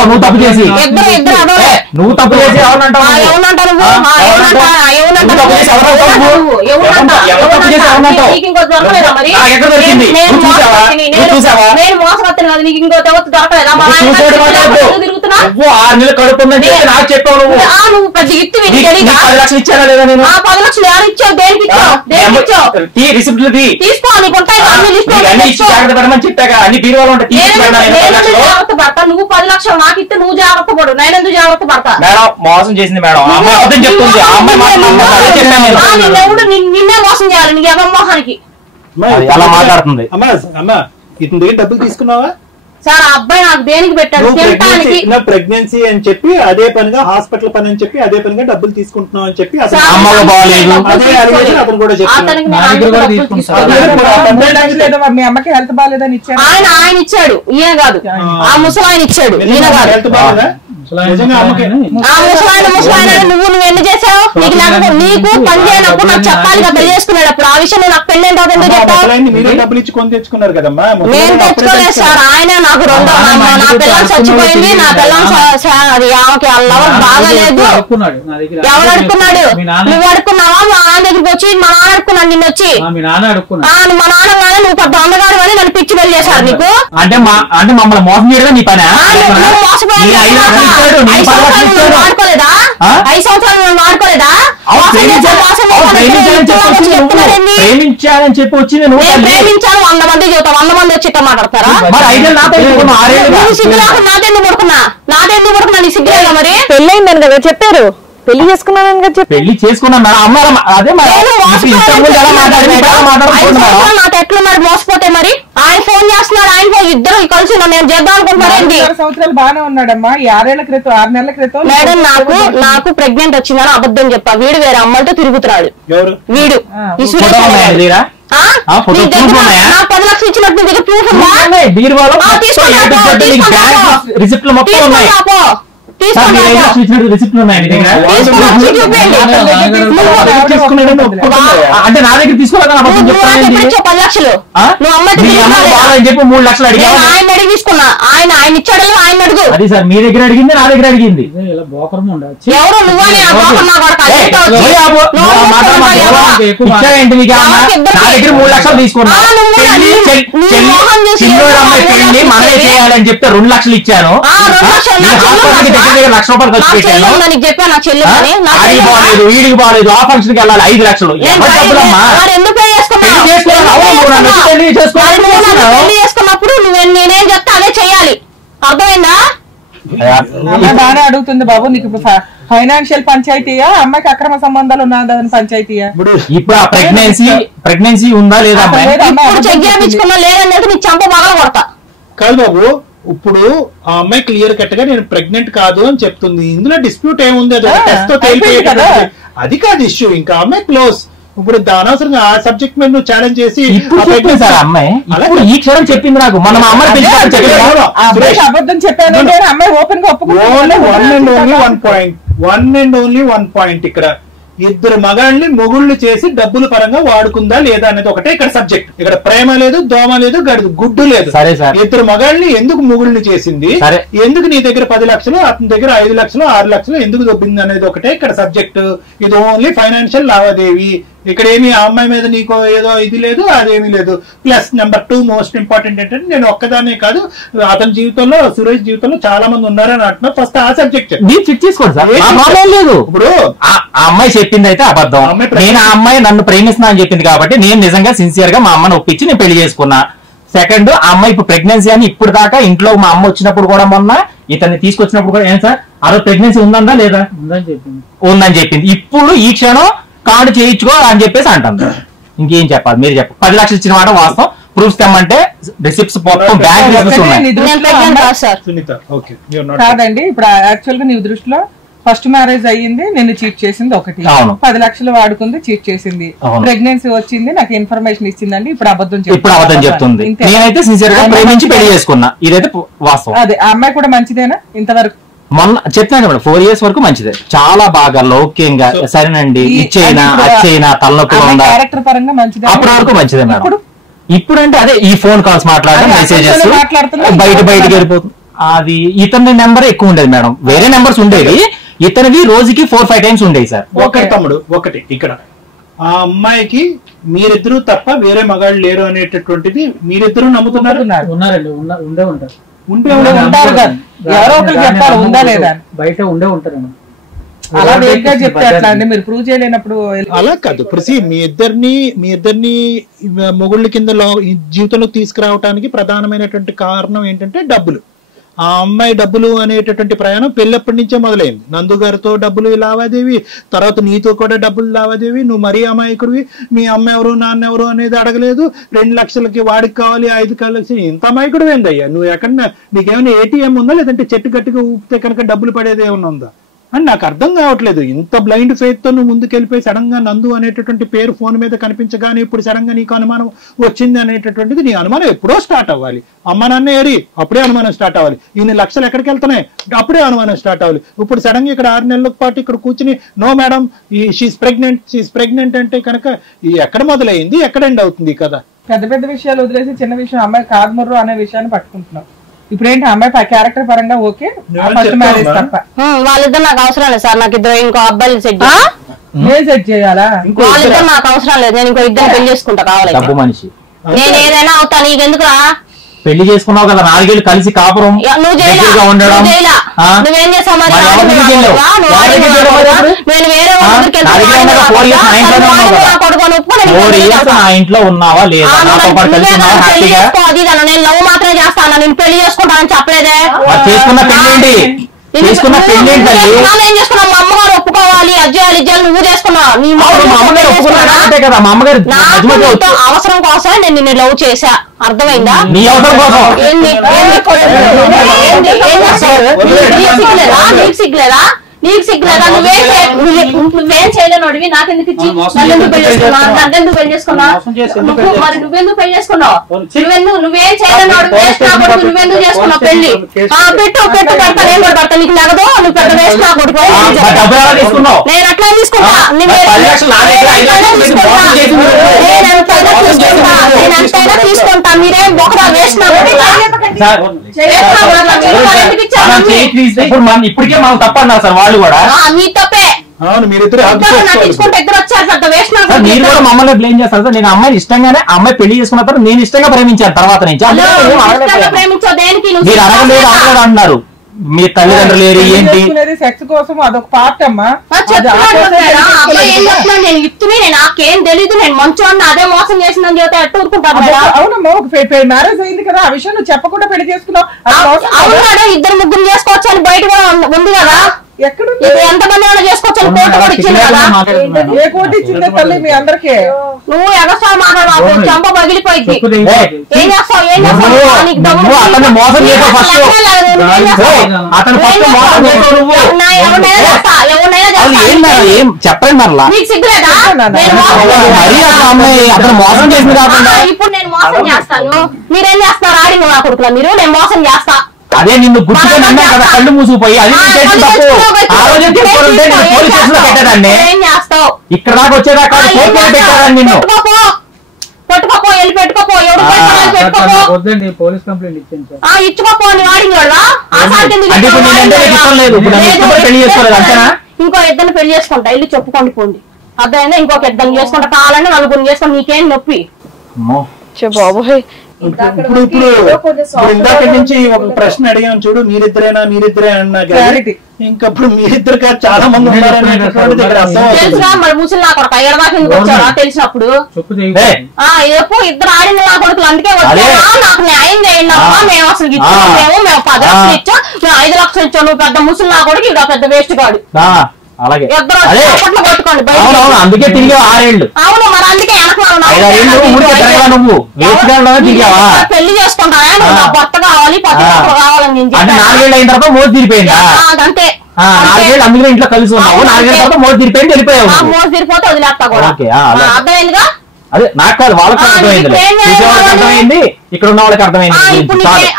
నువ్వు తప్పు చేసి ఇద్దరు అదోలే. నువ్వు తప్పు చేసి ఏమనంటావు? నేను మోసపత్తాను కదా, నీకు ఇంకో దొరకలేదా? తిరుగుతున్నా నాకు చెప్పావు. నువ్వు పెద్ద గిఫ్ట్ 10 లక్షలు ఇచ్చారా లేదా? నేను 10 లక్షలు ఎవరు ఇచ్చావు? దేనికి ఇచ్చావు? తీసుకో, నీకు ఉంటాయి చెప్పాక అన్ని బీరువాలు ఉంటాయి. జాగ్రత్త పడతా. నువ్వు 10 లక్షలు నాకు ఇస్తే నువ్వు జాగ్రత్త పడు, నేను ఎందుకు జాగ్రత్త పడతా? మేడం మోసం చేసింది మేడం. చెప్తుంది నిన్నే మోసం చేయాలి. నీకు ఎవరి మోహానికి అలా మాట్లాడుతుంది. అమ్మా ఇతని దగ్గర డబ్బులు తీసుకున్నావా? సార్ ఆ అబ్బాయి నాకు దేనికి పెట్టాడు? ప్రెగ్నెన్సీ అని చెప్పి అదే పనిగా హాస్పిటల్ పని అని చెప్పి అదే పనిగా డబ్బులు తీసుకుంటున్నావు అని చెప్పి అతను కూడా చెప్పాడు. మీ అమ్మకి హెల్త్ బాగాలేదని ఇచ్చాడు ఆయన ఇచ్చాడు, ఈయన కాదు. ఆ ముసలి ఆయన ఇచ్చాడు, ఈయన కాదు. హెల్త్ బాగాలేదా? నువ్వు ఎన్ని చేసావు? నీకు పని చేయనప్పుడు నాకు చెప్పాలి కదా, పెళ్లి చేసుకునేటప్పుడు. ఆ విషయం నాకు పెళ్లి ఏంటో డబ్బులు ఇచ్చి కొని తెచ్చుకున్నారు కదమ్మా. నేను తెచ్చుకోలేదు సార్, ఆయన నాకు రెండో నా పిల్లలు చచ్చిపోయింది, నా పిల్లలు బాగాలేదు. ఎవరు అడుక్కున్నాడు? నువ్వు అడుక్కున్నావా? మా నాన్న దగ్గరికి వచ్చి మా నాన్న అడుక్కున్నాడు నిన్ను వచ్చి. మా నాన్న నువ్వు పెద్ద అందగాడు అని నన్ను పిచ్చి పెళ్లి చేశారు నీకు. అంటే మమ్మల్ని మోసం చేయడం నీ పని. వాడుకోలేదా? 5 సంవత్సరాలు వాడుకోలేదా? ప్రేమించాలని చెప్పి వచ్చింది నువ్వు. ప్రేమించాను 100 మంది చూద్దాం, 100 మంది వచ్చి ఇట్లా మాట్లాడతారా? సిగ్గు లేకుండా నాదెందుకు పడుకున్నా నీ సిగ్గు లేదా? మరి పెళ్ళయిందని కదా చెప్పారు, పెళ్లి చేసుకున్నానని కదా చెప్పి. పెళ్లి చేసుకున్నా అదే నాతో ఎట్లా మరి మోసపోతే? మరి ఆయన ఫోన్ చేస్తున్నాడు, ఆయన ఫోన్ ఇద్దరు కలిసి నేను చేద్దాం అనుకుంటున్నారండి. 6 సంవత్సరాలు బాగానే ఉన్నాడమ్మా. 6 నెలల క్రితం మేడం నాకు ప్రెగ్నెంట్ వచ్చిందని అబద్ధం చెప్పా. వీడు వేరే అమ్మాయితో తిరుగుతున్నాడు. వీడు ఈ సురేష్ నాకు 10 లక్షలు ఇచ్చినట్టు నీ దగ్గర ప్రూఫ్ ఉందా? అంటే నా దగ్గర తీసుకోవాలి 10 లక్షలు చెప్పి 3 లక్షలు అడిగాను. ఆయన అడిగి తీసుకున్నా. ఆయన ఇచ్చాడు, ఆయన అడుగు. అది సార్ మీ దగ్గర అడిగింది, నా దగ్గర అడిగింది. ఎవరు నువ్వని? ఇచ్చావేంటి నీకు? నా దగ్గర 3 లక్షలు తీసుకున్నా. పెళ్లి మనమే చేయాలని చెప్తే 2 లక్షలు ఇచ్చాను. దగ్గర లక్ష రూపాయలు ఖర్చు పెట్టాను. బాగాలేదు, వీడికి బాగాలేదు, ఆ ఫంక్షన్ కి వెళ్ళాలి 5 లక్షలు. పెళ్లి చేసుకున్నప్పుడు నేనేం చెప్తా అదే చెయ్యాలి. అర్థమైందా? బాగా అడుగుతుంది బాబు. నీకు ఫైనాన్షియల్ పంచాయతీయా, అమ్మాయికి అక్రమ సంబంధాలు ఉన్నదని పంచాయతీయా? ఇప్పుడు ఆ ప్రెగ్నెన్సీ ఉందా లేదా చెక్ చేయించుకున్నా లేదన్నట్టు నీ చంప బాగా కొడతా. కాదు బాబు, ఇప్పుడు ఆ అమ్మాయి క్లియర్ కట్ గా నేను ప్రెగ్నెంట్ కాదు అని చెప్తుంది. ఇందులో డిస్ప్యూట్ ఏముంది? అది టెస్ట్ తో తేలిపోయేది కదా. అది కాదు ఇష్యూ. ఇంకా అమ్మాయి క్లోజ్. ఇప్పుడు అనవసరంగా ఆ సబ్జెక్ట్ మీద నువ్వు ఛాలెంజ్ చేసి అమ్మాయి ఈ క్షణం చెప్పింది నాకు. మనం అమ్మాయి అబద్ధం చెప్పాను. అమ్మాయి ఓపెన్ గా ఒప్పుకుంది. One and only one point ఇక్కడ ఇద్దరు మగాళ్ళని మొగుళ్ళు చేసి డబ్బుల పరంగా వాడుకుందా లేదా అనేది ఒకటే ఇక్కడ సబ్జెక్ట్. ఇక్కడ ప్రేమ లేదు, దోమ లేదు, గుడ్డు లేదు. ఇద్దరు మగాళ్ళని ఎందుకు మొగుళ్ళని చేసింది, ఎందుకు నీ దగ్గర 10 లక్షలు అతని దగ్గర 5 లక్షలు 6 లక్షలు ఎందుకు దొబ్బింది అనేది ఒకటే ఇక్కడ సబ్జెక్ట్. ఇది ఓన్లీ ఫైనాన్షియల్ లావాదేవీ. ఇక్కడ ఏమి ఆ అమ్మాయి మీద నీకు ఏదో ఇది లేదు, అదేమీ లేదు. ప్లస్ నెంబర్ 2 మోస్ట్ ఇంపార్టెంట్ ఏంటంటే నేను ఒక్కదానే కాదు, అతని జీవితంలో సురేష్ జీవితంలో చాలా మంది ఉన్నారని అంటున్నా. ఫస్ట్ ఆ సబ్జెక్ట్ లేదు. ఇప్పుడు ఆ అమ్మాయి చెప్పింది అయితే అబద్ధం. నేను ఆ అమ్మాయి నన్ను ప్రేమిస్తున్నా అని చెప్పింది కాబట్టి నేను నిజంగా సిన్సియర్ గా మా అమ్మని ఒప్పించి నేను పెళ్లి చేసుకున్నా. సెకండ్, ఆ అమ్మాయి ఇప్పుడు ప్రెగ్నెన్సీ అని ఇప్పుడు దాకా ఇంట్లో మా అమ్మ వచ్చినప్పుడు కూడా మొన్న ఇతన్ని తీసుకొచ్చినప్పుడు కూడా ఏం సార్ ఆ రోజు ప్రెగ్నెన్సీ ఉందా లేదా ఉందని చెప్పింది. ఇప్పుడు ఈ క్షణం కార్డు చేయించుకో అని చెప్పేసి అంటాను. ఇంకేం చెప్పాలి మీరు చెప్పండి. 10 లక్షలు ఇచ్చిన మాట వాస్తవం. ప్రూఫ్స్ తెమ్మంటే రిసిప్ట్స్ మొత్తం బ్యాంక్ కాదండి. ఇప్పుడు యాక్చువల్ గా నీ దృష్టిలో ఫస్ట్ మ్యారేజ్ అయ్యింది, నేను చీట్ చేసింది ఒకటి, 10 లక్షలు వాడుకుంది, చీట్ చేసింది, ప్రెగ్నెన్సీ వచ్చింది, నాకు ఇన్ఫర్మేషన్ ఇచ్చిందండి, ఇప్పుడు అబద్ధం చెప్తుంది. నేనైతే సిన్సియర్ గా ప్రేమించి పెళ్లి చేసుకున్నా. ఇదైతే వాస్తవం. అదే ఆ అమ్మాయి కూడా మంచిదేనా? ఇంతవరకు మొన్న చెప్తాను మేడం 4 years వరకు మంచిదే, చాలా బాగా లౌక్యంగా సరేనండి ఇచ్చేనా అచ్చేనా తలనొప్పిగా ఉందా అప్పటి వరకు మంచిదే మేడం. ఇప్పుడు అంటే అదే ఈ ఫోన్ కాల్స్ మాట్లాడడం, మెసేజెస్ బయటకి వెళ్ళిపోతుంది. అది ఇతని నెంబర్ ఎక్కువ ఉండేది మేడం, వేరే నెంబర్స్ ఉండేవి, ఇతనివి రోజుకి 4-5 times ఉండేవి సార్. ఒకటి తమ్ముడు ఒకటి ఇక్కడ ఆ అమ్మాయికి మీరిద్దరూ తప్ప వేరే మగాళ్ళు లేరు అనేటటువంటిది మీరిద్దరూ నమ్ముతున్నారు. ఉండే ఉంటారు ఎవరో ఒకరు చెప్పాలి ఉందా లేదా, బయట ఉండే ఉంటారు. అలా వేగ్గా చెప్తే అట్లా అండి, మీరు ప్రూవ్ చేయలేనప్పుడు అలా కాదు. ఇప్పుడు మీ ఇద్దరిని మొగుళ్ళ కింద జీవితంలోకి తీసుకురావడానికి ప్రధానమైనటువంటి కారణం ఏంటంటే డబ్బులు. ఆ అమ్మాయి డబ్బులు అనేటటువంటి ప్రయాణం పెళ్ళప్పటి నుంచే మొదలైంది. నందు గారితో డబ్బులు లావాదేవి, తర్వాత నీతో కూడా డబ్బులు లావాదేవి. నువ్వు మరీ అమాయకుడివి, మీ అమ్మ ఎవరు నాన్న ఎవరు అనేది అడగలేదు. 2 లక్షలకి వాడికి కావాలి, 5 లక్షలు. ఇంత అమాయకుడు ఏందయ్యా నువ్వు? ఎక్కడ నీకేమైనా ఏటీఎం ఉందా, లేదంటే చెట్టు గట్టిగా ఊపితే కనుక డబ్బులు పడేది ఏమన్నా ఉందా? అని నాకు అర్థం కావట్లేదు. ఇంత బ్లైండ్ ఫెయిత్ తో నువ్వు ముందుకెళ్ళిపోయి సడన్ గా నందు అనేటటువంటి పేరు ఫోన్ మీద కనిపించగానే ఇప్పుడు సడన్ గా నీకు అనుమానం వచ్చింది అనేటటువంటిది నీ అనుమానం ఎప్పుడో స్టార్ట్ అవ్వాలి. అమ్మ నాన్న ఏరి అప్పుడే అనుమానం స్టార్ట్ అవ్వాలి. ఇన్ని లక్షలు ఎక్కడికి వెళ్తున్నాయి అప్పుడే అనుమానం స్టార్ట్ అవ్వాలి. ఇప్పుడు సడన్ గా ఇక్కడ 6 నెలల పాటు ఇక్కడ కూర్చుని నో మేడం షీఈస్ ప్రెగ్నెంట్ అంటే కనుక ఎక్కడ మొదలైంది ఎక్కడ ఎండ్ అవుతుంది కదా. పెద్ద పెద్ద విషయాలు వదిలేసి చిన్న విషయం అమ్మాయి కాదుమర్రు అనే విషయాన్ని పట్టుకుంటున్నాం. ఇప్పుడు ఏంటి అమ్మాయి క్యారెక్టర్ పరంగా ఓకే, ఫస్ట్ మ్యారేజ్ తప్ప వాళ్ళిద్దరు నాకు అవసరం లేదు సార్. నాకు ఇద్దరు ఇంకో అబ్బాయిలు సెట్ చేయాలా? వాళ్ళిద్దరు నాకు అవసరం లేదు. నేను ఇంకో ఇద్దరు పెళ్లి చేసుకుంటా కావాలి. డబ్బు మనిషి నేను ఏదైనా అవుతాను. నీకెందుకురా? పెళ్లి చేసుకున్నావు కదా 4 ఏళ్ళు కలిసి కాపురం ఉండడం. నువ్వేం చేసావు మరి? ఇంట్లో ఉన్నావా లేదా? నేను లవ్ మాత్రమే చేస్తాను, నేను పెళ్లి చేసుకుంటానని చెప్పలేదే. చేసుకున్న పెళ్ళేంటి? చేసుకున్న పెళ్ళేంటి? ఏం చేసుకున్నావు? మా అమ్మగారు ఒప్పుకోవాలి, అజ్జాలి ఇజ్జాలు నువ్వు చేసుకున్నావు. నీ కదా మా అమ్మగారు అవసరం కోసం నేను నిన్ను లవ్ చేశా, అర్థమైందా? నీ అవసరం కోసం నీకు సిగ్గులేదా? నువ్వేం చేయలేనోడివి నాకెందుకు ఇచ్చి నన్నెందుకు పెళ్లి చేసుకున్నావు? నన్నెందుకు పెళ్లి చేసుకున్నావు? మరి నువ్వెందుకు పెళ్లి చేసుకున్నావు? నువ్వేం చేయలేనోడు వేస్ట్ నా కొడుకు, నువ్వెందుకు చేసుకున్నావు పెళ్లి? పెట్టు పెడతా, నేను కూడా పెడతా. నీకు నగదు, నువ్వు పెద్ద వేస్ట్ నా కొడుకు. నేను అట్లా తీసుకుంటా, నేను ఎంతైనా తీసుకుంటా. మీరేం బొక్కడా వేస్ట్ నా కొడుకు. ఇప్పటికే మనం తప్పన్నారు సార్ వాళ్ళు కూడా. మీ తప్పే. మీరు కూడా మమ్మల్ని బ్లేమ్ చేస్తారు సార్. నేను అమ్మాయిని ఇష్టంగానే అమ్మాయి పెళ్లి చేసుకున్న తర్వాత నేను ఇష్టంగా ప్రేమించాను. తర్వాత నుంచి మీరు అడగలేదు అంటున్నారు. మీ తల్లిదండ్రులు లేరు ఏంటి? సెక్స్ కోసం అదొక పార్ట్ అమ్మా. నాకేం తెలీదు, నేను మంచోడిని అదే మోసం చేసిందని చెబితే ఎట్టు ఊరుకుంటాను? అవునమ్మా, ఒక మ్యారేజ్ అయింది కదా, ఆ విషయం నువ్వు చెప్పకుండా పెళ్లి చేసుకున్నావు. అవునాడు, 2-3 చేసుకోవచ్చు అని బయట కూడా ఉంది కదా. ఎంతమంది చేసుకోవచ్చు అని కోర్టు కూడా ఇచ్చింది కదా. ఏ కోర్టు ఇచ్చింది తల్లి మీ అందరికి? నువ్వు ఎగస్ట్రా మాట్లాడు, చంప పగిలిపోయింది. ఏం చేస్తావు? చెప్పండి మరలా. నీకు సిగ్గులేదా? ఇప్పుడు నేను మోసం చేస్తాను, మీరేం చేస్తున్నారు? ఆడిన నా కొడుకులా మీరు? నేను మోసం చేస్తా. అదే నిన్ను గుర్తుగా నన్నా కదా కళ్ళు మూసిపోయి అది తప్పు. ఆ రోజు తీసుకోవాలంటే నేను పోలీస్ స్టేషన్ లో పెట్టానండి. ఇక్కడ దాకా వచ్చేదాకా పెట్టారని నిన్ను పెట్టుకోపో, వెళ్ళి పెట్టుకోపో. వద్దండి, పోలీస్ కంప్లైంట్ ఇచ్చాను సార్. ఇచ్చుకోపో అని వాడింది వాళ్ళ. పెళ్లి చేసుకోలేదు అంతేనా? ఇంకో ఇద్దరిని పెళ్లి చేసుకుంటా, వెళ్ళి చెప్పుకోండి పోండి. అర్థమైందా? ఇంకొక ఇద్దరిని చేసుకుంటా, కావాలంటే 4 చేసుకోండి. నీకేం నొప్పి బాబోయ్. ఇప్పుడు ఇందాక నుంచి ఒక ప్రశ్న అడిగాను చూడు, మీరిద్దరే అన్నా ఇంకప్పుడు మీరిద్దరు కాదు చాలా మంది ఉన్నారనేటటువంటిది ఇక్కడ అర్థం అవుతుంది. తెలుసురా మరి ముసలి నా కొడుకు ఎడదాకా ఎందుకు వచ్చారా తెలిసినప్పుడు? ఇద్దరు ఆడిన నా కొడుకులు అందుకే వచ్చారా? నాకు న్యాయం చేయండి అమ్మా. మేము అసలు ఇచ్చాము, మేము 10 లక్షలు ఇచ్చాం, మేము 5 లక్షలు ఇచ్చాం. నువ్వు పెద్ద ముసలి నా కొడుకు, ఇక పెద్ద వేస్ట్ కాడు. కొట్టుకోండి బయట. అందుకే తిరిగి 6 ఏళ్ళు. అవును మరి అందుకే నువ్వు పెళ్లి చేసుకుంటావా? నువ్వు భర్త కావాలి, 10 లక్షలు కావాలని 4 ఏళ్ళు అయిన తర్వాత మోజు తీరిపోయిందా? అంతే. 4 ఏళ్ళు అందులో ఇంట్లో కలిసి ఉన్నావు, 4 ఏళ్ళ తర్వాత మోజు తీరిపోయింది, వెళ్ళిపోయావు. మోజు తీరిపోతే వదిలేస్తా కూడా. అర్థమైందిగా? అదే నాకు కాదు, వాళ్ళకి అర్థమైంది, ఇక్కడ ఉన్న వాళ్ళకి అర్థమైంది.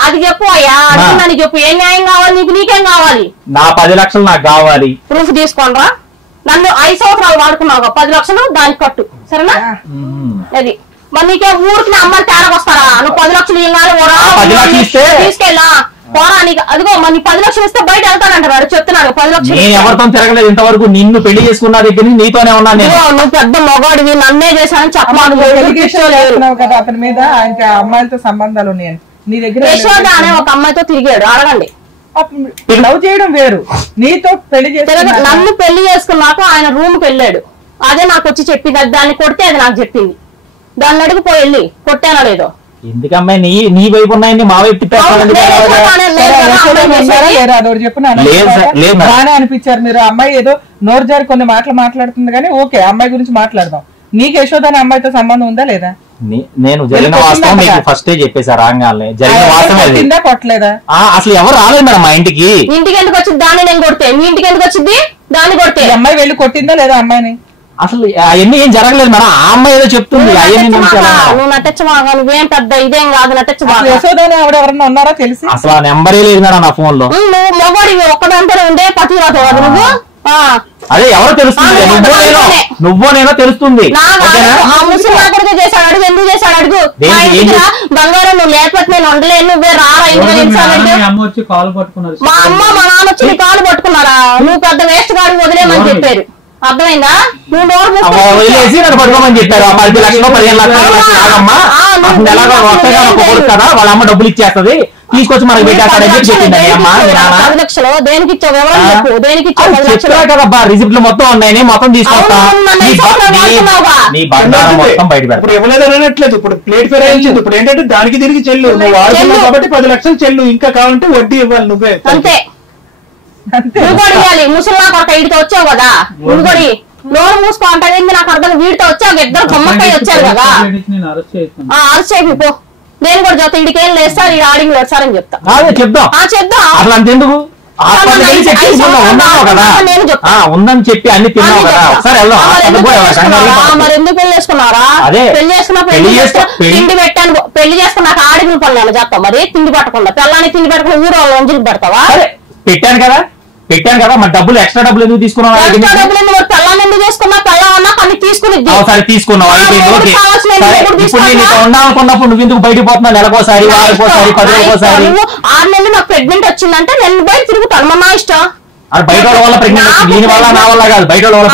అది చెప్పు అయ్యా, అడుగుతున్నాను చెప్పు. ఏం న్యాయం కావాలి నీకు? నీకేం కావాలి? నా 10 లక్షలు నాకు కావాలి. ప్రూఫ్ తీసుకోండిరా. నన్ను 5 సంవత్సరాలు వాడుకున్నావు, 10 లక్షలు దానికి కట్టు, సరేనా? అది మరి నీకే ఊరికి అమ్మని తేడాకొస్తారా? నువ్వు 10 లక్షలు తీసుకెళ్ళా పోరా. నీకు అదిగో మరి 10 లక్షలు ఇస్తే బయట వెళ్తానంటారు, చెప్తున్నాను. 10 లక్షలు నేను ఎవరితో తిరగలేదు ఇంతవరకు. నిన్ను పెళ్లి చేసుకున్న దగ్గర నుంచి నీతోనే ఉన్నాను నేను. నువ్వు పెద్ద మగాడివి, నన్నే చేశానని చెప్పమాను కదా. అతని మీద ఇంకా అమ్మాయిలతో సంబంధాలు ఉన్నాయని నీ దగ్గర యశోద అనే ఒక అమ్మాయితో తిరిగాడు, అడగండి. లవ్ చేయడం వేరు, నీతో పెళ్లి చేసి నన్ను పెళ్లి చేసుకున్నాక ఆయన రూమ్ కి వెళ్ళాడు. అదే నాకు వచ్చి చెప్పింది. దాన్ని కొడితే అది నాకు చెప్పింది. దాన్ని అడుగుపోయి వెళ్ళి కొట్టానో లేదో. ఎందుకమ్మాయి నీ వైపు ఉన్నాయండి, మా వైపు బాగానే అనిపించారు మీరు. అమ్మాయి ఏదో నోరు జారి కొన్ని మాటలు మాట్లాడుతుంది కానీ ఓకే, అమ్మాయి గురించి మాట్లాడదాం. నీకు యశోద అనే అమ్మాయితో సంబంధం ఉందా లేదా? నేను జరిగిన వాస్తవం మీకు ఫస్ట్ చెప్పేశారు రాగానే జరిగిన వాస్తవం అది. కొట్టలేదా అసలు ఎవరు రాలేదు మేడం మా ఇంటికి. ఇంటికి ఎందుకు వచ్చింది దాన్ని నేను కొడితే? మీ ఇంటికి ఎందుకు వచ్చింది దాన్ని కొడితే? అమ్మాయి వెళ్ళి కొట్టిందా లేదా అమ్మాయిని? అసలు అవన్నీ ఏం జరగలేదు మేడం. ఆ అమ్మాయి ఏదో చెప్తుంది. నువ్వు నటించమాగా, నువ్వేం పెద్ద ఇదేం కాదు నటించమాగా. యశోదాని ఆవిడ ఎవరన్నా ఉన్నారా తెలిసి? అసలు ఆ నెంబరే లేదు మేడం నా ఫోన్ లో. నువ్వు మొగోడి ఒక్కడంతా ఉండే పతిరాదు కదా నువ్వు. అదే ఎవరో తెలుస్తుంది, నువ్వో నేనో తెలుస్తుంది. ముస్లిం నాకుడిగా చేశాడు అడుగు, ఎందుకు చేశాడు అడుగు. బంగారం నువ్వు లేకపోతే నేను ఉండలేను, నువ్వే రారా ఇంటికి. మా అమ్మ మా నాన్న వచ్చి నీ కాలు పట్టుకున్నారా? నువ్వు పెద్ద వేస్ట్ కాడు వదిలేమని చెప్పారు, అర్థమైందా? నువ్వు వదిలేసి నన్ను పట్టుకోమని చెప్పారు. 10 లక్షలు 15 లక్షలు రాగమ్మా, ఎలాగో వస్తాయి కదా వాళ్ళ అమ్మ డబ్బులు ఇచ్చేస్తది, తీసుకొచ్చి మనకి పెట్టేస్తాడని చెప్పి చెప్పింది. 10 లక్షలు దేనికి ఇచ్చావు? ఎవరు చెప్పు, దేనికి ఇచ్చావు? కదబ్బా రిసిప్ట్లు మొత్తం ఉన్నాయి, మొత్తం తీసుకొస్తా. నీ బంగారం మొత్తం బయట పెడతా. ఇప్పుడు ఇవ్వలేదు అనట్లేదు, ఇప్పుడు ప్లేట్ ఫేర్ అయింది. ఇప్పుడు ఏంటంటే దానికి తిరిగి చెల్లు, నువ్వు వాడుతున్నావు కాబట్టి 10 లక్షలు చెల్లు, ఇంకా కావాలంటే వడ్డీ ఇవ్వాలి నువ్వే. అంతే. నువ్వు కూడా ఇవ్వాలి. ముసలినా కొట్ట వీడితో వచ్చావు కదా, నువ్వు కూడా నోరు మూసుకుంటావేంది నాకు అర్థం. వీడితో వచ్చావు, ఇద్దరు బొమ్మకాయ వచ్చారు కదా, అరెస్ట్ చేయకు పో. నేను కూడా చెప్తా, ఇంటికేం లేదు సార్, ఈ ఆడింగ్ లేదు సార్ అని చెప్తా. చెప్దాం చెప్దాం అసలు అంతెందుకు ఉందని చెప్పి అన్ని తిన్నావు కదా, ఒకసారి మరి ఎందుకు పెళ్లి చేసుకున్నారా? పెళ్లి చేసుకున్నా తిండి పెట్టాను, పెళ్లి చేసుకున్నాక ఆడిగిన పనులు చెప్తా. మరి తిండి పట్టకుండా పిల్లాన్ని తిండి పెట్టకుండా ఊరు వాళ్ళు వంజులు పెడతావా? పెట్టాను కదా మరి డబ్బులు ఎక్స్ట్రా డబ్బులు ఎందుకు తీసుకున్నావు? పిల్లని ఎందుకు చేసుకున్నా? పిల్లన్నా అన్ని తీసుకుని ఒకసారి తీసుకున్నావు అయిపోయింది. ఇప్పుడు నేను ఉండాలనుకున్నప్పుడు నువ్వు ఎందుకు బయటకు పోతున్నావు? నెలకోసారి, వారికోసారి, 10 రోజుకోసారి. 6 నెలలు నాకు ప్రెగ్నెంట్ వచ్చిందంటే నేను బయట తిరుగుతాను, మా ఇష్టం. బయట వాళ్ళ వల్ల ప్రెగ్నెంట్, దీని వల్ల నా వల్ల కాదు, బయట వాళ్ళ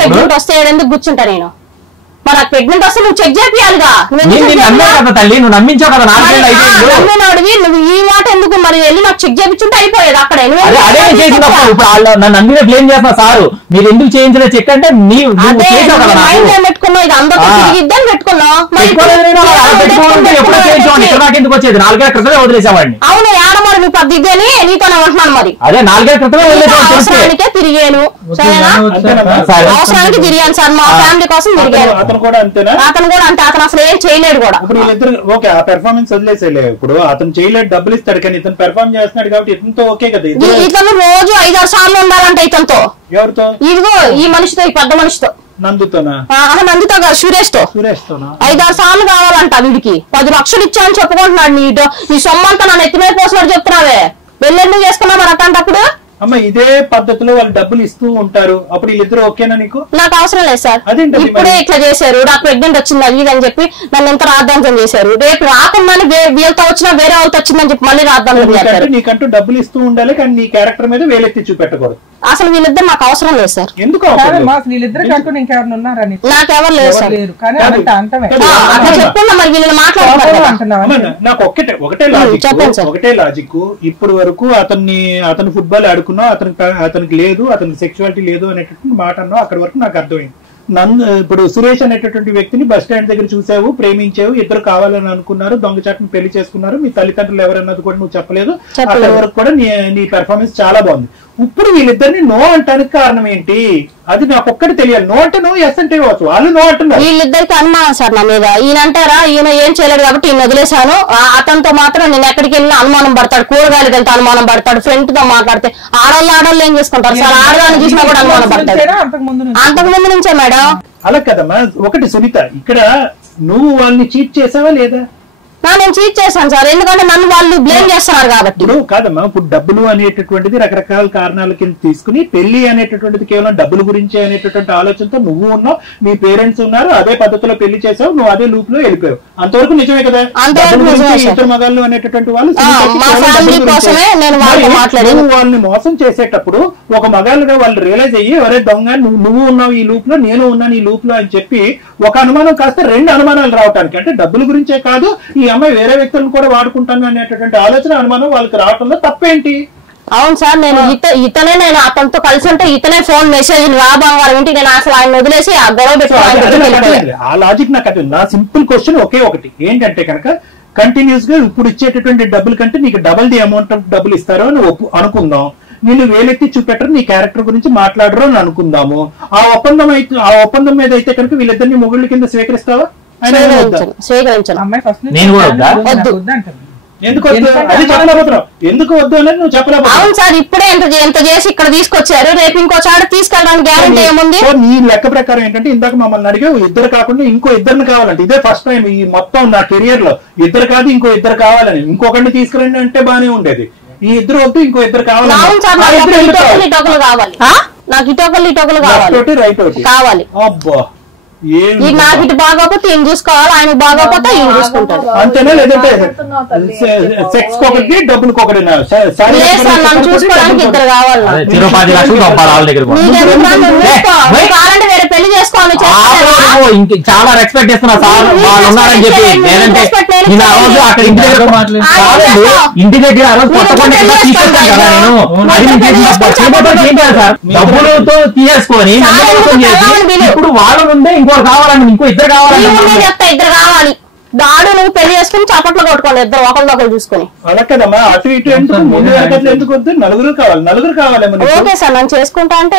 ప్రెగ్నెంట్ వస్తే ఎందుకు కూర్చుంటా నేను? మరి నాకు ప్రెగ్నెంట్ వస్తే నువ్వు చెక్ చేయాలిగా. తల్లి నువ్వు నమ్మించావు కదా, నమ్మినోడివి నువ్వు ఈ మాట ఎందుకు? మరి వెళ్ళి నాకు చెక్ చేయించుంటే అయిపోయేది అక్కడే. అదే చేసినప్పుడు ఇప్పుడు నన్ను అన్ని బ్లేమ్ చేస్తున్నా. సారు మీరు ఎందుకు చేయించలే చెక్ అంటే పెట్టుకున్నావు, ఇది అందరికీ తిరిగిద్దని పెట్టుకున్నావు. ఎప్పుడో చేయించాను, ఇక్కడ నాకు ఎందుకు వచ్చేది? 4 ఏళ్ల క్రితమే వదిలేసేవాడిని. అవును ఏడ మరి నీ పెద్ద ఇదేని నీతోనే ఉంటున్నాను. మరి అదే 4 ఏళ్ల క్రితమే అవసరానికే తిరిగాను, సరేనా? అవసరానికి తిరిగాను సార్, మా ఫ్యామిలీ కోసం తిరిగాను. అతను కూడా అంతేనా? అతను కూడా అంతే, అతను అసలు ఏం చేయలేడు కూడా. ఇప్పుడు వీళ్ళిద్దరు ఓకే, ఆ పెర్ఫార్మెన్స్ వదిలేసేలే. ఇప్పుడు అతను చేయలేడు, డబ్బులు ఇస్తాడు, కానీ ఇతను పెర్ఫార్మ్ చేస్తున్నాడు కాబట్టి ఇతనితో ఓకే కదా. ఇతను రోజు 5-6 సార్లు ఉండాలంటే ఇతనితో. ఎవరితో? ఇదిగో ఈ మనిషితో, ఈ పెద్ద మనిషితో. నందుతోనా? నందుతో కాదు, సురేష్ తో. 5-6 సార్లు కావాలంట వీడికి. 10 లక్షలు ఇచ్చామని చెప్పుకుంటున్నాడు. నీ సొమ్మంతా నన్ను ఎత్తిమే పోసినట్టు చెప్తున్నావే. వెళ్ళెందుకు చేసుకున్నా మరి అట్లాంటప్పుడు? అమ్మ ఇదే పద్ధతిలో వాళ్ళు డబ్బులు ఇస్తూ ఉంటారు, అప్పుడు వీళ్ళిద్దరు ఓకేనా నీకు? నాకు అవసరం లేదు సార్, ఇప్పుడే ఇట్లా చేశారు, నాకు ప్రెగ్నెంట్ వచ్చింది అది అని చెప్పి నన్ను ఎంత రాద్ధాంతం చేశారు. రేపు రాకుండానే వీళ్ళతో వచ్చినా వేరే వాళ్ళతో వచ్చిందని చెప్పి మళ్ళీ రాద్ధాంతం చేశారు. నీకంటూ డబ్బులు ఇస్తూ ఉండాలి, కానీ నీ క్యారెక్టర్ మీద వేలెత్తి చూపెట్టకూడదు. అసలు వీళ్ళిద్దరు నాకు అవసరం లేదు సార్. ఎందుకు? నాకెవరు లేదు సార్. అట్లా చెప్పుకున్నా మరి వీళ్ళని మాట్లాడుతున్నారు. నాకు ఒకటే లాజిక్. ఇప్పుడు వరకు అతను ఫుట్బాల్ ఆడుకున్నా, అతనికి లేదు, అతనికి సెక్చువాలిటీ లేదు అనేటటువంటి మాట అన్నావు, అక్కడి వరకు నాకు అర్థమైంది. ఇప్పుడు సురేష్ అనేటటువంటి వ్యక్తిని బస్ స్టాండ్ దగ్గర చూసావు, ప్రేమించావు, ఇద్దరు కావాలని అనుకున్నారు, దొంగచాటును పెళ్లి చేసుకున్నారు, మీ తల్లిదండ్రులు ఎవరన్నది కూడా నువ్వు చెప్పలేదు. అక్కడి వరకు కూడా నీ పెర్ఫార్మెన్స్ చాలా బాగుంది. ఇప్పుడు వీళ్ళిద్దరిని నో అంటానికి కారణం ఏంటి? అది నాకు ఒక్కటి తెలియాలి. నో అంటే నో, ఎస్ అంటే వచ్చు. వాళ్ళు నో అంటున్నారు. వీళ్ళిద్దరికి అనుమానం సార్ నా మీద. ఈయన అంటారా, ఈయన ఏం చేయలేడు కాబట్టి ఈయన వదిలేశాను. అతనితో మాత్రం నేను ఎక్కడికి వెళ్ళినా అనుమానం పడతాడు, కూరగాయలకు వెళ్తే అనుమానం పడతాడు, ఫ్రెండ్ తో మాట్లాడితే. ఆడవాళ్ళు ఏం చేసుకుంటారు సార్? ఆడవాళ్ళని చూసినా కూడా అనుమానం పడతాడు. అంతకు ముందు నుంచే మేడం. అలా కదమ్మా. ఒకటి సునీత, ఇక్కడ నువ్వు వాళ్ళని చీట్ చేసావా లేదా? నేను చీట్ చేశాను సార్, ఎందుకంటే నన్ను వాళ్ళు బ్లేమ్ చేస్తున్నారు కాబట్టి. ఇప్పుడు కాదమ్మా, ఇప్పుడు డబ్బులు అనేటటువంటిది రకరకాల కారణాల కింద తీసుకుని, పెళ్లి అనేటటువంటిది కేవలం డబ్బుల గురించి అనేటటువంటి ఆలోచనతో నువ్వు ఉన్నావు, మీ పేరెంట్స్ ఉన్నారు, అదే పద్ధతిలో పెళ్లి చేసావు, నువ్వు అదే లూప్ లో వెళ్ళిపోయావు. అంతవరకు నిజమే కదా? ఇద్దరు మగాళ్ళు అనేటటువంటి వాళ్ళు వాళ్ళని మోసం చేసేటప్పుడు ఒక మగాళ్ళుగా వాళ్ళు రియలైజ్ అయ్యి, ఒరే దొంగ, నువ్వు ఉన్నావు ఈ లూప్ లో, నేను ఉన్నాను ఈ లూప్ లో అని చెప్పి ఒక అనుమానం కాస్త 2 అనుమానాలు రావటానికి, అంటే డబ్బుల గురించే కాదు, ఈ అమ్మాయి వేరే వ్యక్తులను కూడా వాడుకుంటాను అనేటటువంటి ఆలోచన, అనుమానం వాళ్ళకి రావటంలో తప్పేంటి? అవును సార్, నేను నేను అతనితో కలిసి ఉంటే ఇతనే ఫోన్ మెసేజ్ రా బంగారం ఇంటికి, నేను అసలు ఆయన వదిలేసి ఆ గొడవ పెట్టుకోవాలి. ఆ లాజిక్ నాకు అది. నా సింపుల్ క్వశ్చన్ ఒకే ఒకటి ఏంటంటే కనుక, కంటిన్యూస్ గా ఇప్పుడు ఇచ్చేటటువంటి డబ్బుల కంటే నీకు డబుల్ ది అమౌంట్ ఆఫ్ డబ్బులు ఇస్తారో అని అనుకుందాం. నిన్ను వేలెత్తి చూపెట్టరు, నీ క్యారెక్టర్ గురించి మాట్లాడరు అని అనుకుందాము. ఆ ఒప్పందం మీద అయితే కనుక వీళ్ళిద్దరిని మొగుళ్ళ కింద స్వీకరిస్తావా? స్వీకరించను. అమ్మాయి ఫస్ట్ నేను కూడా వద్దా? వద్దంటారు. ఎందుకు వద్దు అది చెప్పలేకపోతున్నావు, ఎందుకు వద్దు అనేది నువ్వు చెప్పలేకపోతున్నావు. అవును సార్, ఇప్పుడే ఎంత చేసి ఇక్కడ తీసుకొచ్చారు, రేపు ఇంకో చాడ తీసుకెళ్ళడానికి గ్యారెంటీ ఏముంది? నీ లెక్క ప్రకారం ఏంటంటే ఇందాక మమ్మల్ని అడిగావు ఇద్దరు కాకుండా ఇంకో ఇద్దరిని కావాలంటే, ఇదే ఫస్ట్ టైం ఈ మొత్తం నా కెరియర్ లో ఇద్దరు కాదు ఇంకో ఇద్దరు కావాలని, ఇంకొకరిని తీసుకురండి అంటే బానే ఉండేది. ఈ ఇద్దరు వద్దు ఇంకో ఇద్దరు కావాలి, ఇటోకలు కావాలి, నాకు ఇటోకలు కావాలి, రైట్ ఒకటి కావాలి. అబ్బా నాకు ఇటు బాగోపోతే ఏం చూసుకోవాలి, ఆయన బాగోపోతే ఏం చూసుకుంటాడు. అంతేనా? లేదంటే సెక్స్ ఒకటి డబ్బులకి ఒకటి చూసుకోవడానికి ఇద్దరు కావాలి. కావాలంటే వేరే పెళ్లి చేసుకోవాలి. చాలా రెస్పెక్ట్ చేస్తున్నా సార్, వాళ్ళు ఉన్నారని చెప్పి. లేదంటే నేను ఆ రోజు అక్కడ ఇంటి దగ్గర ఇంటి దగ్గర ఆ రోజు కొత్తకుండా తీసుకొచ్చాను కదా నేను. సార్ డబ్బులతో తీసేసుకొని ఇప్పుడు వాళ్ళ ముందే ఇంకోటి కావాలని, ఇంకో ఇద్దరు కావాలని చెప్తా. ఇద్దరు కావాలి, దాడు నువ్వు పెళ్లి చేసుకుని చప్పట్లు కొట్టుకోవాలి ఇద్దరు ఒకరిదొకరు చూసుకొని. అలా కదమ్మా, అటు ఇటు ఎందుకు వద్దు, నలుగురు కావాలి. ఓకే సార్, నన్ను చేసుకుంటా అంటే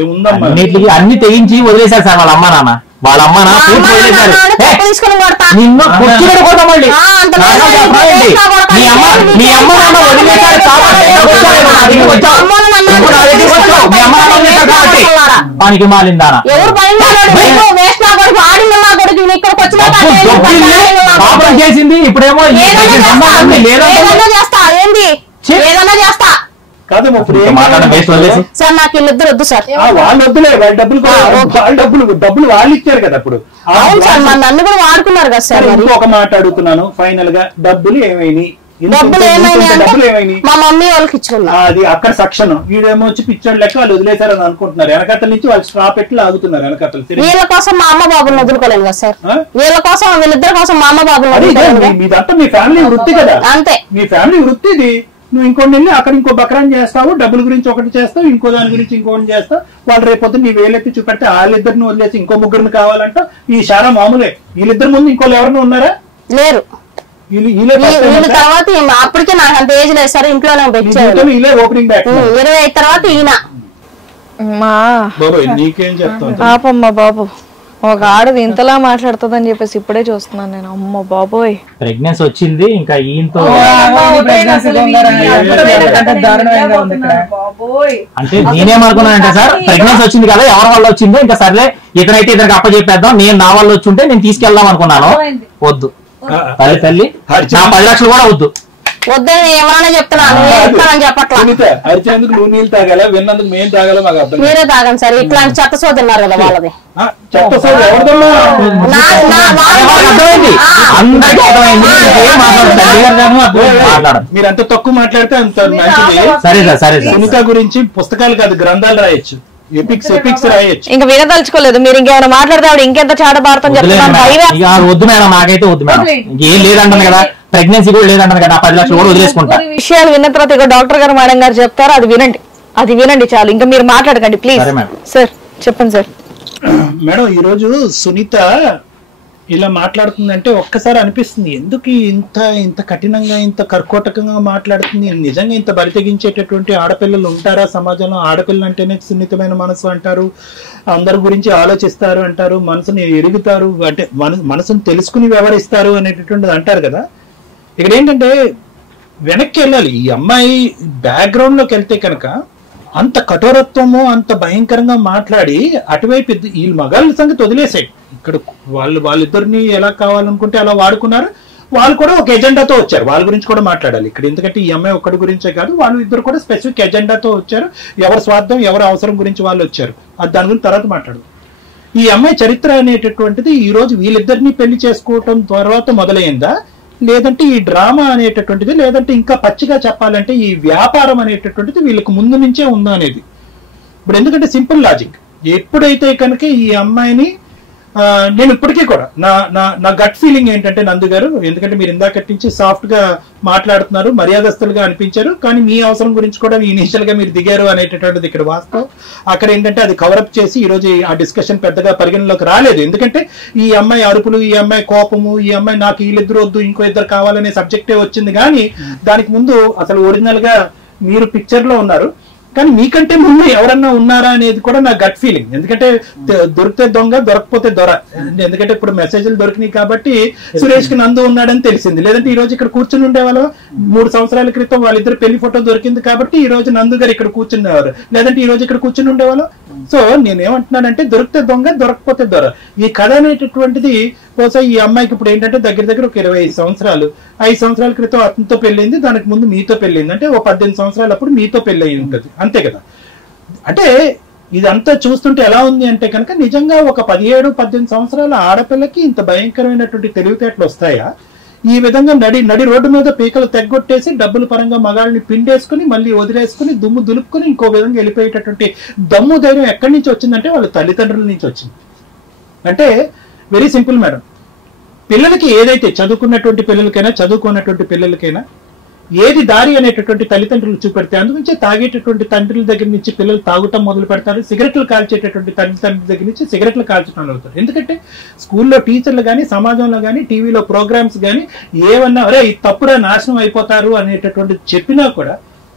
ఏముందమ్మా అన్ని తెగించి వదిలేశారు సార్ వాళ్ళ అమ్మ నాన్న. వాళ్ళ అమ్మ నాన్న తీసుకుని కొడతా. నిన్ను కొట్టుకొని కొడతా మళ్ళీ. మీ అమ్మ నాన్న వదిలేశారు పనికి మాలిందానా చేసింది. ఇప్పుడేమో చేస్తా, ఏంది ఏదన్నా చేస్తా. సార్ నాకు వీళ్ళిద్దరు వద్దు సార్. వాళ్ళు వద్దులే, డబ్బులు వాళ్ళు ఇచ్చారు కదా అప్పుడు. అవును సార్, మన నన్ను కూడా వాడుకున్నారు కదా సార్. ఇంకొక మాట అడుగుతున్నాను ఫైనల్ గా, డబ్బులు ఏమైనాయి? డబ్బులు ఏమైనా మా మమ్మీ వాళ్ళకి ఇచ్చుకున్నా. అది అక్కడ సెక్షన్. వీడేమో వచ్చి పిచ్చోడు లెక్క వాళ్ళు వదిలేశారని అనుకుంటున్నారు. వెనకతల నుంచి వాళ్ళు స్ట్రా పెట్టి ఆగుతున్నారు వెనకతలు. వీళ్ళ కోసం మా అమ్మ బాబుని వదులుకోలేను కదా సార్. వీళ్ళ కోసం వీళ్ళిద్దరి కోసం మా అమ్మ బాబుని. మీదంతా మీ ఫ్యామిలీ వృత్తి కదా, అంతే. మీ ఫ్యామిలీ వృత్తి ఇది. నువ్వు ఇంకోటి వెళ్ళి అక్కడ ఇంకో బక్రాన్ చేస్తావు, డబ్బుల గురించి ఒకటి చేస్తావు, ఇంకో దాని గురించి ఇంకోటి చేస్తావు. వాళ్ళు రేపొద్దు నీ వేలెత్తి చూపెడితే వాళ్ళిద్దరిని వదిలేసి ఇంకో ముగ్గురిని కావాలంట. ఈ శారా మామూలే. వీళ్ళిద్దరి ముందు ఇంకోళ్ళు ఎవరైనా ఉన్నారా? లేరు. తర్వాత అప్పటికే నాకు అంత ఏజ్ లేదు సార్, ఇంట్లోనే ఓపెనింగ్ బ్యాక్ 25 తర్వాత ఈయన. నీకేం చెప్తాను పాపమ్మ బాబు, ఒక ఆడది ఇంతలా మాట్లాడుతుందని చెప్పేసి ఇప్పుడే చూస్తున్నాను నేను. అమ్మ బాబోయ్, ప్రెగ్నెన్సీ వచ్చింది ఇంకా ఈయనతో అంటే నేనేమనుకున్నానంటే సార్, ప్రెగ్నెన్సీ వచ్చింది కదా ఎవరి వల్ల వచ్చిందో ఇంకా సర్లే ఇతనైతే ఇతనికి అప్పచెప్పేద్దాం, నేను నా వల్ల వచ్చి ఉంటే నేను తీసుకెళ్దాం అనుకున్నాను. వద్దు తల్లి, నా 10 లక్షలు కూడా వద్దు. వద్దని ఎవరైనా చెప్తున్నాను చెప్పట్లా. అరిచేందుకు నువ్వు నీళ్ళు తాగాల, విన్నందుకు మేము తాగాల, మాకు అర్థం. మీరే తాగండి సార్, ఇట్లాంటి చెత్త సోదన్నారు కదా వాళ్ళది. మీరంత తక్కువ మాట్లాడితే అంత మంచిది. సరే సార్, సరే సార్. సునీత గురించి పుస్తకాలు కాదు గ్రంథాలు రాయొచ్చు, ఎపిక్స్ రాయొచ్చు. ఇంకా వినదలుచుకోలేదు మీరు. ఇంకేమైనా మాట్లాడితే ఆవిడ ఇంకెంత చాట భారతం చెప్తున్నాను. వద్దు మేడం, నాకైతే వద్దు మేడం. ఏం లేదంటాను కదా, ప్రెగ్నెన్సీ కూడా లేదంటాను కదా, 10 లక్షలు కూడా వదిలేసుకుంటా. విషయాలు విన్న తర్వాత ఇక డాక్టర్ గారు మేడం గారు చెప్తారు, అది వినండి చాలు. ఇంకా మీరు మాట్లాడకండి ప్లీజ్. సార్ చెప్పండి సార్. మేడం, ఈ రోజు సునీత ఇలా మాట్లాడుతుందంటే ఒక్కసారి అనిపిస్తుంది, ఎందుకు ఇంత కఠినంగా ఇంత కర్కోటకంగా మాట్లాడుతుంది. నిజంగా ఇంత బరి తెగించేటటువంటి ఆడపిల్లలు ఉంటారా సమాజంలో? ఆడపిల్లలు అంటేనే సున్నితమైన మనసు అంటారు, అందరి గురించి ఆలోచిస్తారు అంటారు, మనసుని ఎరుగుతారు, అంటే మనసుని తెలుసుకుని వ్యవహరిస్తారు అనేటటువంటిది అంటారు కదా. ఇక్కడ ఏంటంటే వెనక్కి వెళ్ళాలి. ఈ అమ్మాయి బ్యాక్గ్రౌండ్ లోకి వెళ్తే కనుక అంత కఠోరత్వము అంత భయంకరంగా మాట్లాడి అటువైపు ఈ మగాళ్ళ సంగతి వదిలేసాయి. ఇక్కడ వాళ్ళిద్దరిని ఎలా కావాలనుకుంటే అలా వాడుకున్నారు. వాళ్ళు కూడా ఒక ఎజెండాతో వచ్చారు, వాళ్ళ గురించి కూడా మాట్లాడాలి ఇక్కడ. ఎందుకంటే ఈ అమ్మాయి ఒక్కడి గురించే కాదు, వాళ్ళు ఇద్దరు కూడా స్పెసిఫిక్ ఎజెండాతో వచ్చారు. ఎవరి స్వార్థం ఎవరి అవసరం గురించి వాళ్ళు వచ్చారు, అది దాని గురించి తర్వాత మాట్లాడు. ఈ అమ్మాయి చరిత్ర అనేటటువంటిది ఈ రోజు వీళ్ళిద్దరిని పెళ్లి చేసుకోవటం తర్వాత మొదలైందా, లేదంటే ఈ డ్రామా అనేటటువంటిది, లేదంటే ఇంకా పచ్చిగా చెప్పాలంటే ఈ వ్యాపారం అనేటటువంటిది వీళ్ళకి ముందు నుంచే ఉందా అనేది. ఇప్పుడు ఎందుకంటే సింపుల్ లాజిక్, ఎప్పుడైతే కనుక ఈ అమ్మాయిని నేను ఇప్పటికీ కూడా నా గట్ ఫీలింగ్ ఏంటంటే నందు గారు, ఎందుకంటే మీరు ఇందాకటి నుంచి సాఫ్ట్ గా మాట్లాడుతున్నారు, మర్యాదస్తులుగా అనిపించారు, కానీ మీ అవసరం గురించి కూడా ఇనిషియల్ గా మీరు దిగారు అనేటటువంటిది ఇక్కడ వాస్తవం. అక్కడ ఏంటంటే అది కవరప్ చేసి ఈ రోజు ఆ డిస్కషన్ పెద్దగా పరిగణలోకి రాలేదు. ఎందుకంటే ఈ అమ్మాయి అరుపులు, ఈ అమ్మాయి కోపము, ఈ అమ్మాయి నాకు వీళ్ళిద్దరు వద్దు ఇంకో ఇద్దరు కావాలనే సబ్జెక్టే వచ్చింది. కానీ దానికి ముందు అసలు ఒరిజినల్ గా మీరు పిక్చర్ లో ఉన్నారు, కానీ మీకంటే ముందు ఎవరన్నా ఉన్నారా అనేది కూడా నా గట్ ఫీలింగ్. ఎందుకంటే దొరికితే దొంగ, దొరకపోతే దొర. ఎందుకంటే ఇప్పుడు మెసేజ్లు దొరికినాయి కాబట్టి సురేష్ కి నందు ఉన్నాడని తెలిసింది. లేదంటే ఈ రోజు ఇక్కడ కూర్చుని ఉండేవాళ్ళు. 3 సంవత్సరాల క్రితం వాళ్ళిద్దరు పెళ్లి ఫోటో దొరికింది కాబట్టి ఈ రోజు నందు గారు ఇక్కడ కూర్చునేవారు, లేదంటే ఈ రోజు ఇక్కడ కూర్చుని ఉండేవాళ్ళు. సో నేనేమంటున్నానంటే దొరికితే దొంగ, దొరకపోతే దొర. ఈ కథ అనేటటువంటిది బహుశా ఈ అమ్మాయికి ఇప్పుడు ఏంటంటే దగ్గర ఒక 25 సంవత్సరాలు, 5 సంవత్సరాల క్రితం అతనితో పెళ్ళైంది, దానికి ముందు మీతో పెళ్ళైంది, అంటే ఓ 18 సంవత్సరాలు అప్పుడు మీతో పెళ్ళి అయి ఉంటుంది, అంతే కదా. అంటే ఇదంతా చూస్తుంటే ఎలా ఉంది అంటే కనుక నిజంగా ఒక 17-18 సంవత్సరాల ఆడపిల్లకి ఇంత భయంకరమైనటువంటి తెలివితేటలు వస్తాయా? ఈ విధంగా నడి రోడ్డు మీద పీకలు తెగ్గొట్టేసి డబ్బుల పరంగా మగాళ్ళని పిండేసుకుని మళ్ళీ వదిలేసుకుని దుమ్ము దులుపుకుని ఇంకో విధంగా వెళ్ళిపోయేటటువంటి దమ్ము ధైర్యం ఎక్కడి నుంచి వచ్చిందంటే వాళ్ళ తల్లిదండ్రుల నుంచి వచ్చింది. అంటే వెరీ సింపుల్ మేడం. పిల్లలకి ఏదైతే చదువుకున్నటువంటి పిల్లలకైనా చదువుకున్నటువంటి పిల్లలకైనా ఏది దారి అనేటటువంటి తల్లిదండ్రులు చూపెడితే, అందుగురించి తాగేటటువంటి తండ్రుల దగ్గర నుంచి పిల్లలు తాగుటం మొదలు పెడతారు, సిగరెట్లు కాల్చేటటువంటి తల్లిదండ్రుల దగ్గర నుంచి సిగరెట్లు కాల్చడం అవుతారు. ఎందుకంటే స్కూల్లో టీచర్లు కానీ, సమాజంలో కానీ, టీవీలో ప్రోగ్రామ్స్ కానీ ఏమన్నా అరే ఇది తప్పురా నాశనం అయిపోతారు అనేటటువంటి చెప్పినా కూడా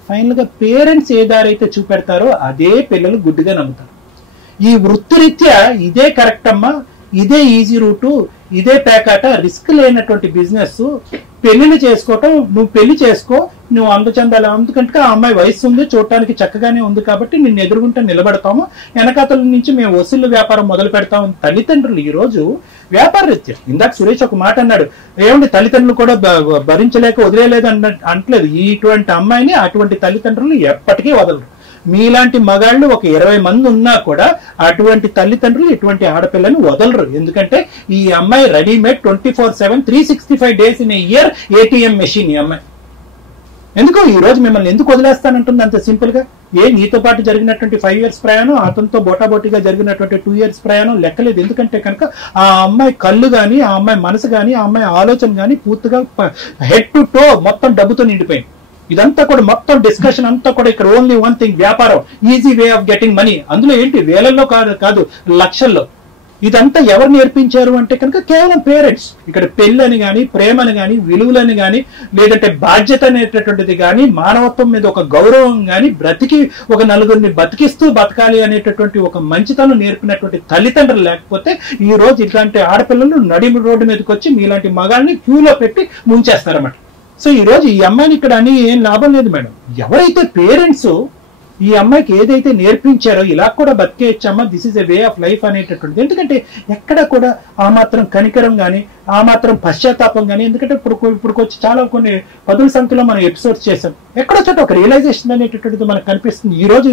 ఫైనల్ గా పేరెంట్స్ ఏ దారి అయితే చూపెడతారో అదే పిల్లలు గుడ్డిగా నమ్ముతారు. ఈ వృత్తిరీత్యా ఇదే కరెక్ట్ అమ్మా, ఇదే ఈజీ రూటు, ఇదే పేకాట, రిస్క్ లేనటువంటి బిజినెస్, పెళ్లిని చేసుకోవటం, నువ్వు పెళ్లి చేసుకో, నువ్వు అందచందాలి, అందుకంటే ఆ అమ్మాయి వయసు ఉంది, చూడటానికి చక్కగానే ఉంది కాబట్టి నిన్ను ఎదురుగుంటే నిలబడతాము, వెనకాతల నుంచి మేము వసూలు వ్యాపారం మొదలు పెడతాము. తల్లిదండ్రులు ఈ రోజు వ్యాపార రీత్యా, ఇందాక సురేష్ ఒక మాట అన్నాడు, ఏమండి తల్లిదండ్రులు కూడా భరించలేక వదిలేలేదు అంటలేదు. ఇటువంటి అమ్మాయిని అటువంటి తల్లిదండ్రులు ఎప్పటికీ వదలరు. మీలాంటి మగాళ్ళు ఒక 20 మంది ఉన్నా కూడా అటువంటి తల్లిదండ్రులు ఇటువంటి ఆడపిల్లని వదలరు. ఎందుకంటే ఈ అమ్మాయి readymade 24/7 365 days in year ATM machine. ఈ అమ్మాయి ఎందుకు ఈ రోజు మిమ్మల్ని ఎందుకు వదిలేస్తానంటుంది అంత సింపుల్ గా? నీతో పాటు జరిగినటువంటి 5 years ప్రయాణం, అతనితో బోటాబోటీగా జరిగినటువంటి 2 years ప్రయాణం లెక్కలేదు. ఎందుకంటే కనుక ఆ అమ్మాయి కళ్ళు గాని, ఆ అమ్మాయి మనసు గాని, ఆ అమ్మాయి ఆలోచన గాని పూర్తిగా హెడ్ టు టో మొత్తం డబ్బుతో నిండిపోయింది. ఇదంతా కూడా మొత్తం డిస్కషన్ అంతా కూడా ఇక్కడ ఓన్లీ వన్ థింగ్, వ్యాపారం, easy way of getting money. అందులో ఏంటి వేలల్లో కాదు లక్షల్లో. ఇదంతా ఎవరు నేర్పించారు అంటే కనుక కేవలం పేరెంట్స్. ఇక్కడ పెళ్ళని గాని, ప్రేమని గాని, విలువలని గాని, లేదంటే బాధ్యత అనేటటువంటిది గాని, మానవత్వం మీద ఒక గౌరవం గాని, బ్రతికి ఒక నలుగురిని బతకాలి అనేటటువంటి ఒక మంచితనం నేర్పినటువంటి తల్లిదండ్రులు లేకపోతే ఈ రోజు ఇట్లాంటి ఆడపిల్లలు నడి రోడ్డు మీదకి వచ్చి మీలాంటి మగాల్ని క్యూలో పెట్టి ముంచేస్తారన్నమాట. సో ఈ రోజు ఈ అమ్మాయిని ఇక్కడ అని ఏం లాభం లేదు మేడం. ఎవరైతే పేరెంట్స్ ఈ అమ్మాయికి ఏదైతే నేర్పించారో ఇలా కూడా బతికేయచ్చమ్మా, this is a way of life అనేటటువంటిది. ఎందుకంటే ఎక్కడ కూడా ఆ మాత్రం కనికరం కానీ, ఆ మాత్రం పశ్చాత్తాపం కానీ, ఎందుకంటే ఇప్పుడు వచ్చి చాలా కొన్ని 10ల సంఖ్యలో మనం ఎపిసోడ్స్ చేసాం. ఎక్కడో చోట ఒక రియలైజేషన్ అనేటటువంటిది మనకు కనిపిస్తుంది. ఈ రోజు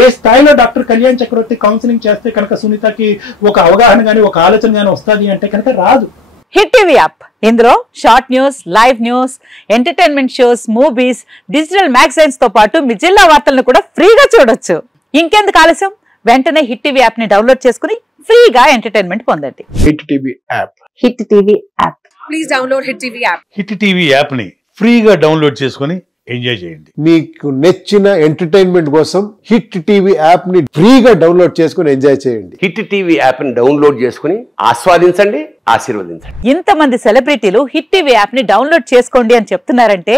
ఏ స్థాయిలో డాక్టర్ కళ్యాణ్ చక్రవర్తి కౌన్సిలింగ్ చేస్తే కనుక సునీతకి ఒక అవగాహన కానీ, ఒక ఆలోచన కానీ వస్తుంది అంటే కనుక రాదు. హిట్ టీవీ యాప్, ఇందులో short news, live news, entertainment shows, movies, digital magazines తో పాటు మీ జిల్లా వార్తలను కూడా ఫ్రీగా చూడొచ్చు. ఇంకెందుకు ఆలస్యం, వెంటనే హిట్ టీవీ యాప్ ని డౌన్లోడ్ చేసుకుని ఫ్రీగా ఎంటర్టైన్మెంట్ పొందండి. Hit TV app, hit TV app, please download hit TV app. Hit TV app ని ఫ్రీగా డౌన్లోడ్ చేసుకుని ఎంజాయ్ చేయండి. మీకు నచ్చిన ఎంటర్టైన్మెంట్ కోసం హిట్ టీవీ యాప్ ని ఫ్రీగా డౌన్లోడ్ చేసుకుని ఎంజాయ్ చేయండి. హిట్ టీవీ యాప్ ని డౌన్లోడ్ చేసుకుని ఆస్వాదించండి, ఆశీర్వదించండి. ఇంతమంది సెలబ్రిటీలు హిట్ టీవీ యాప్ ని డౌన్లోడ్ చేసుకోండి అని చెప్తున్నారంటే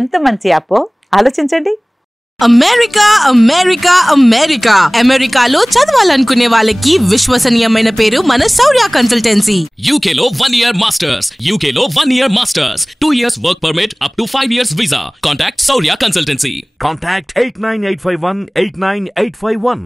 ఎంత మంచి యాప్ ఆలోచించండి. అమెరికా అమెరికా అమెరికా అమెరికాలో చదవాలనుకునే వాళ్ళకి విశ్వసనీయమైన పేరు మన శౌర్య కన్సల్టెన్సీ. UK లో 1 year masters, UK లో 1 year masters, 2 years work permit up to 5 years visa. Contact Saurya Consultancy. Contact 89851 89851.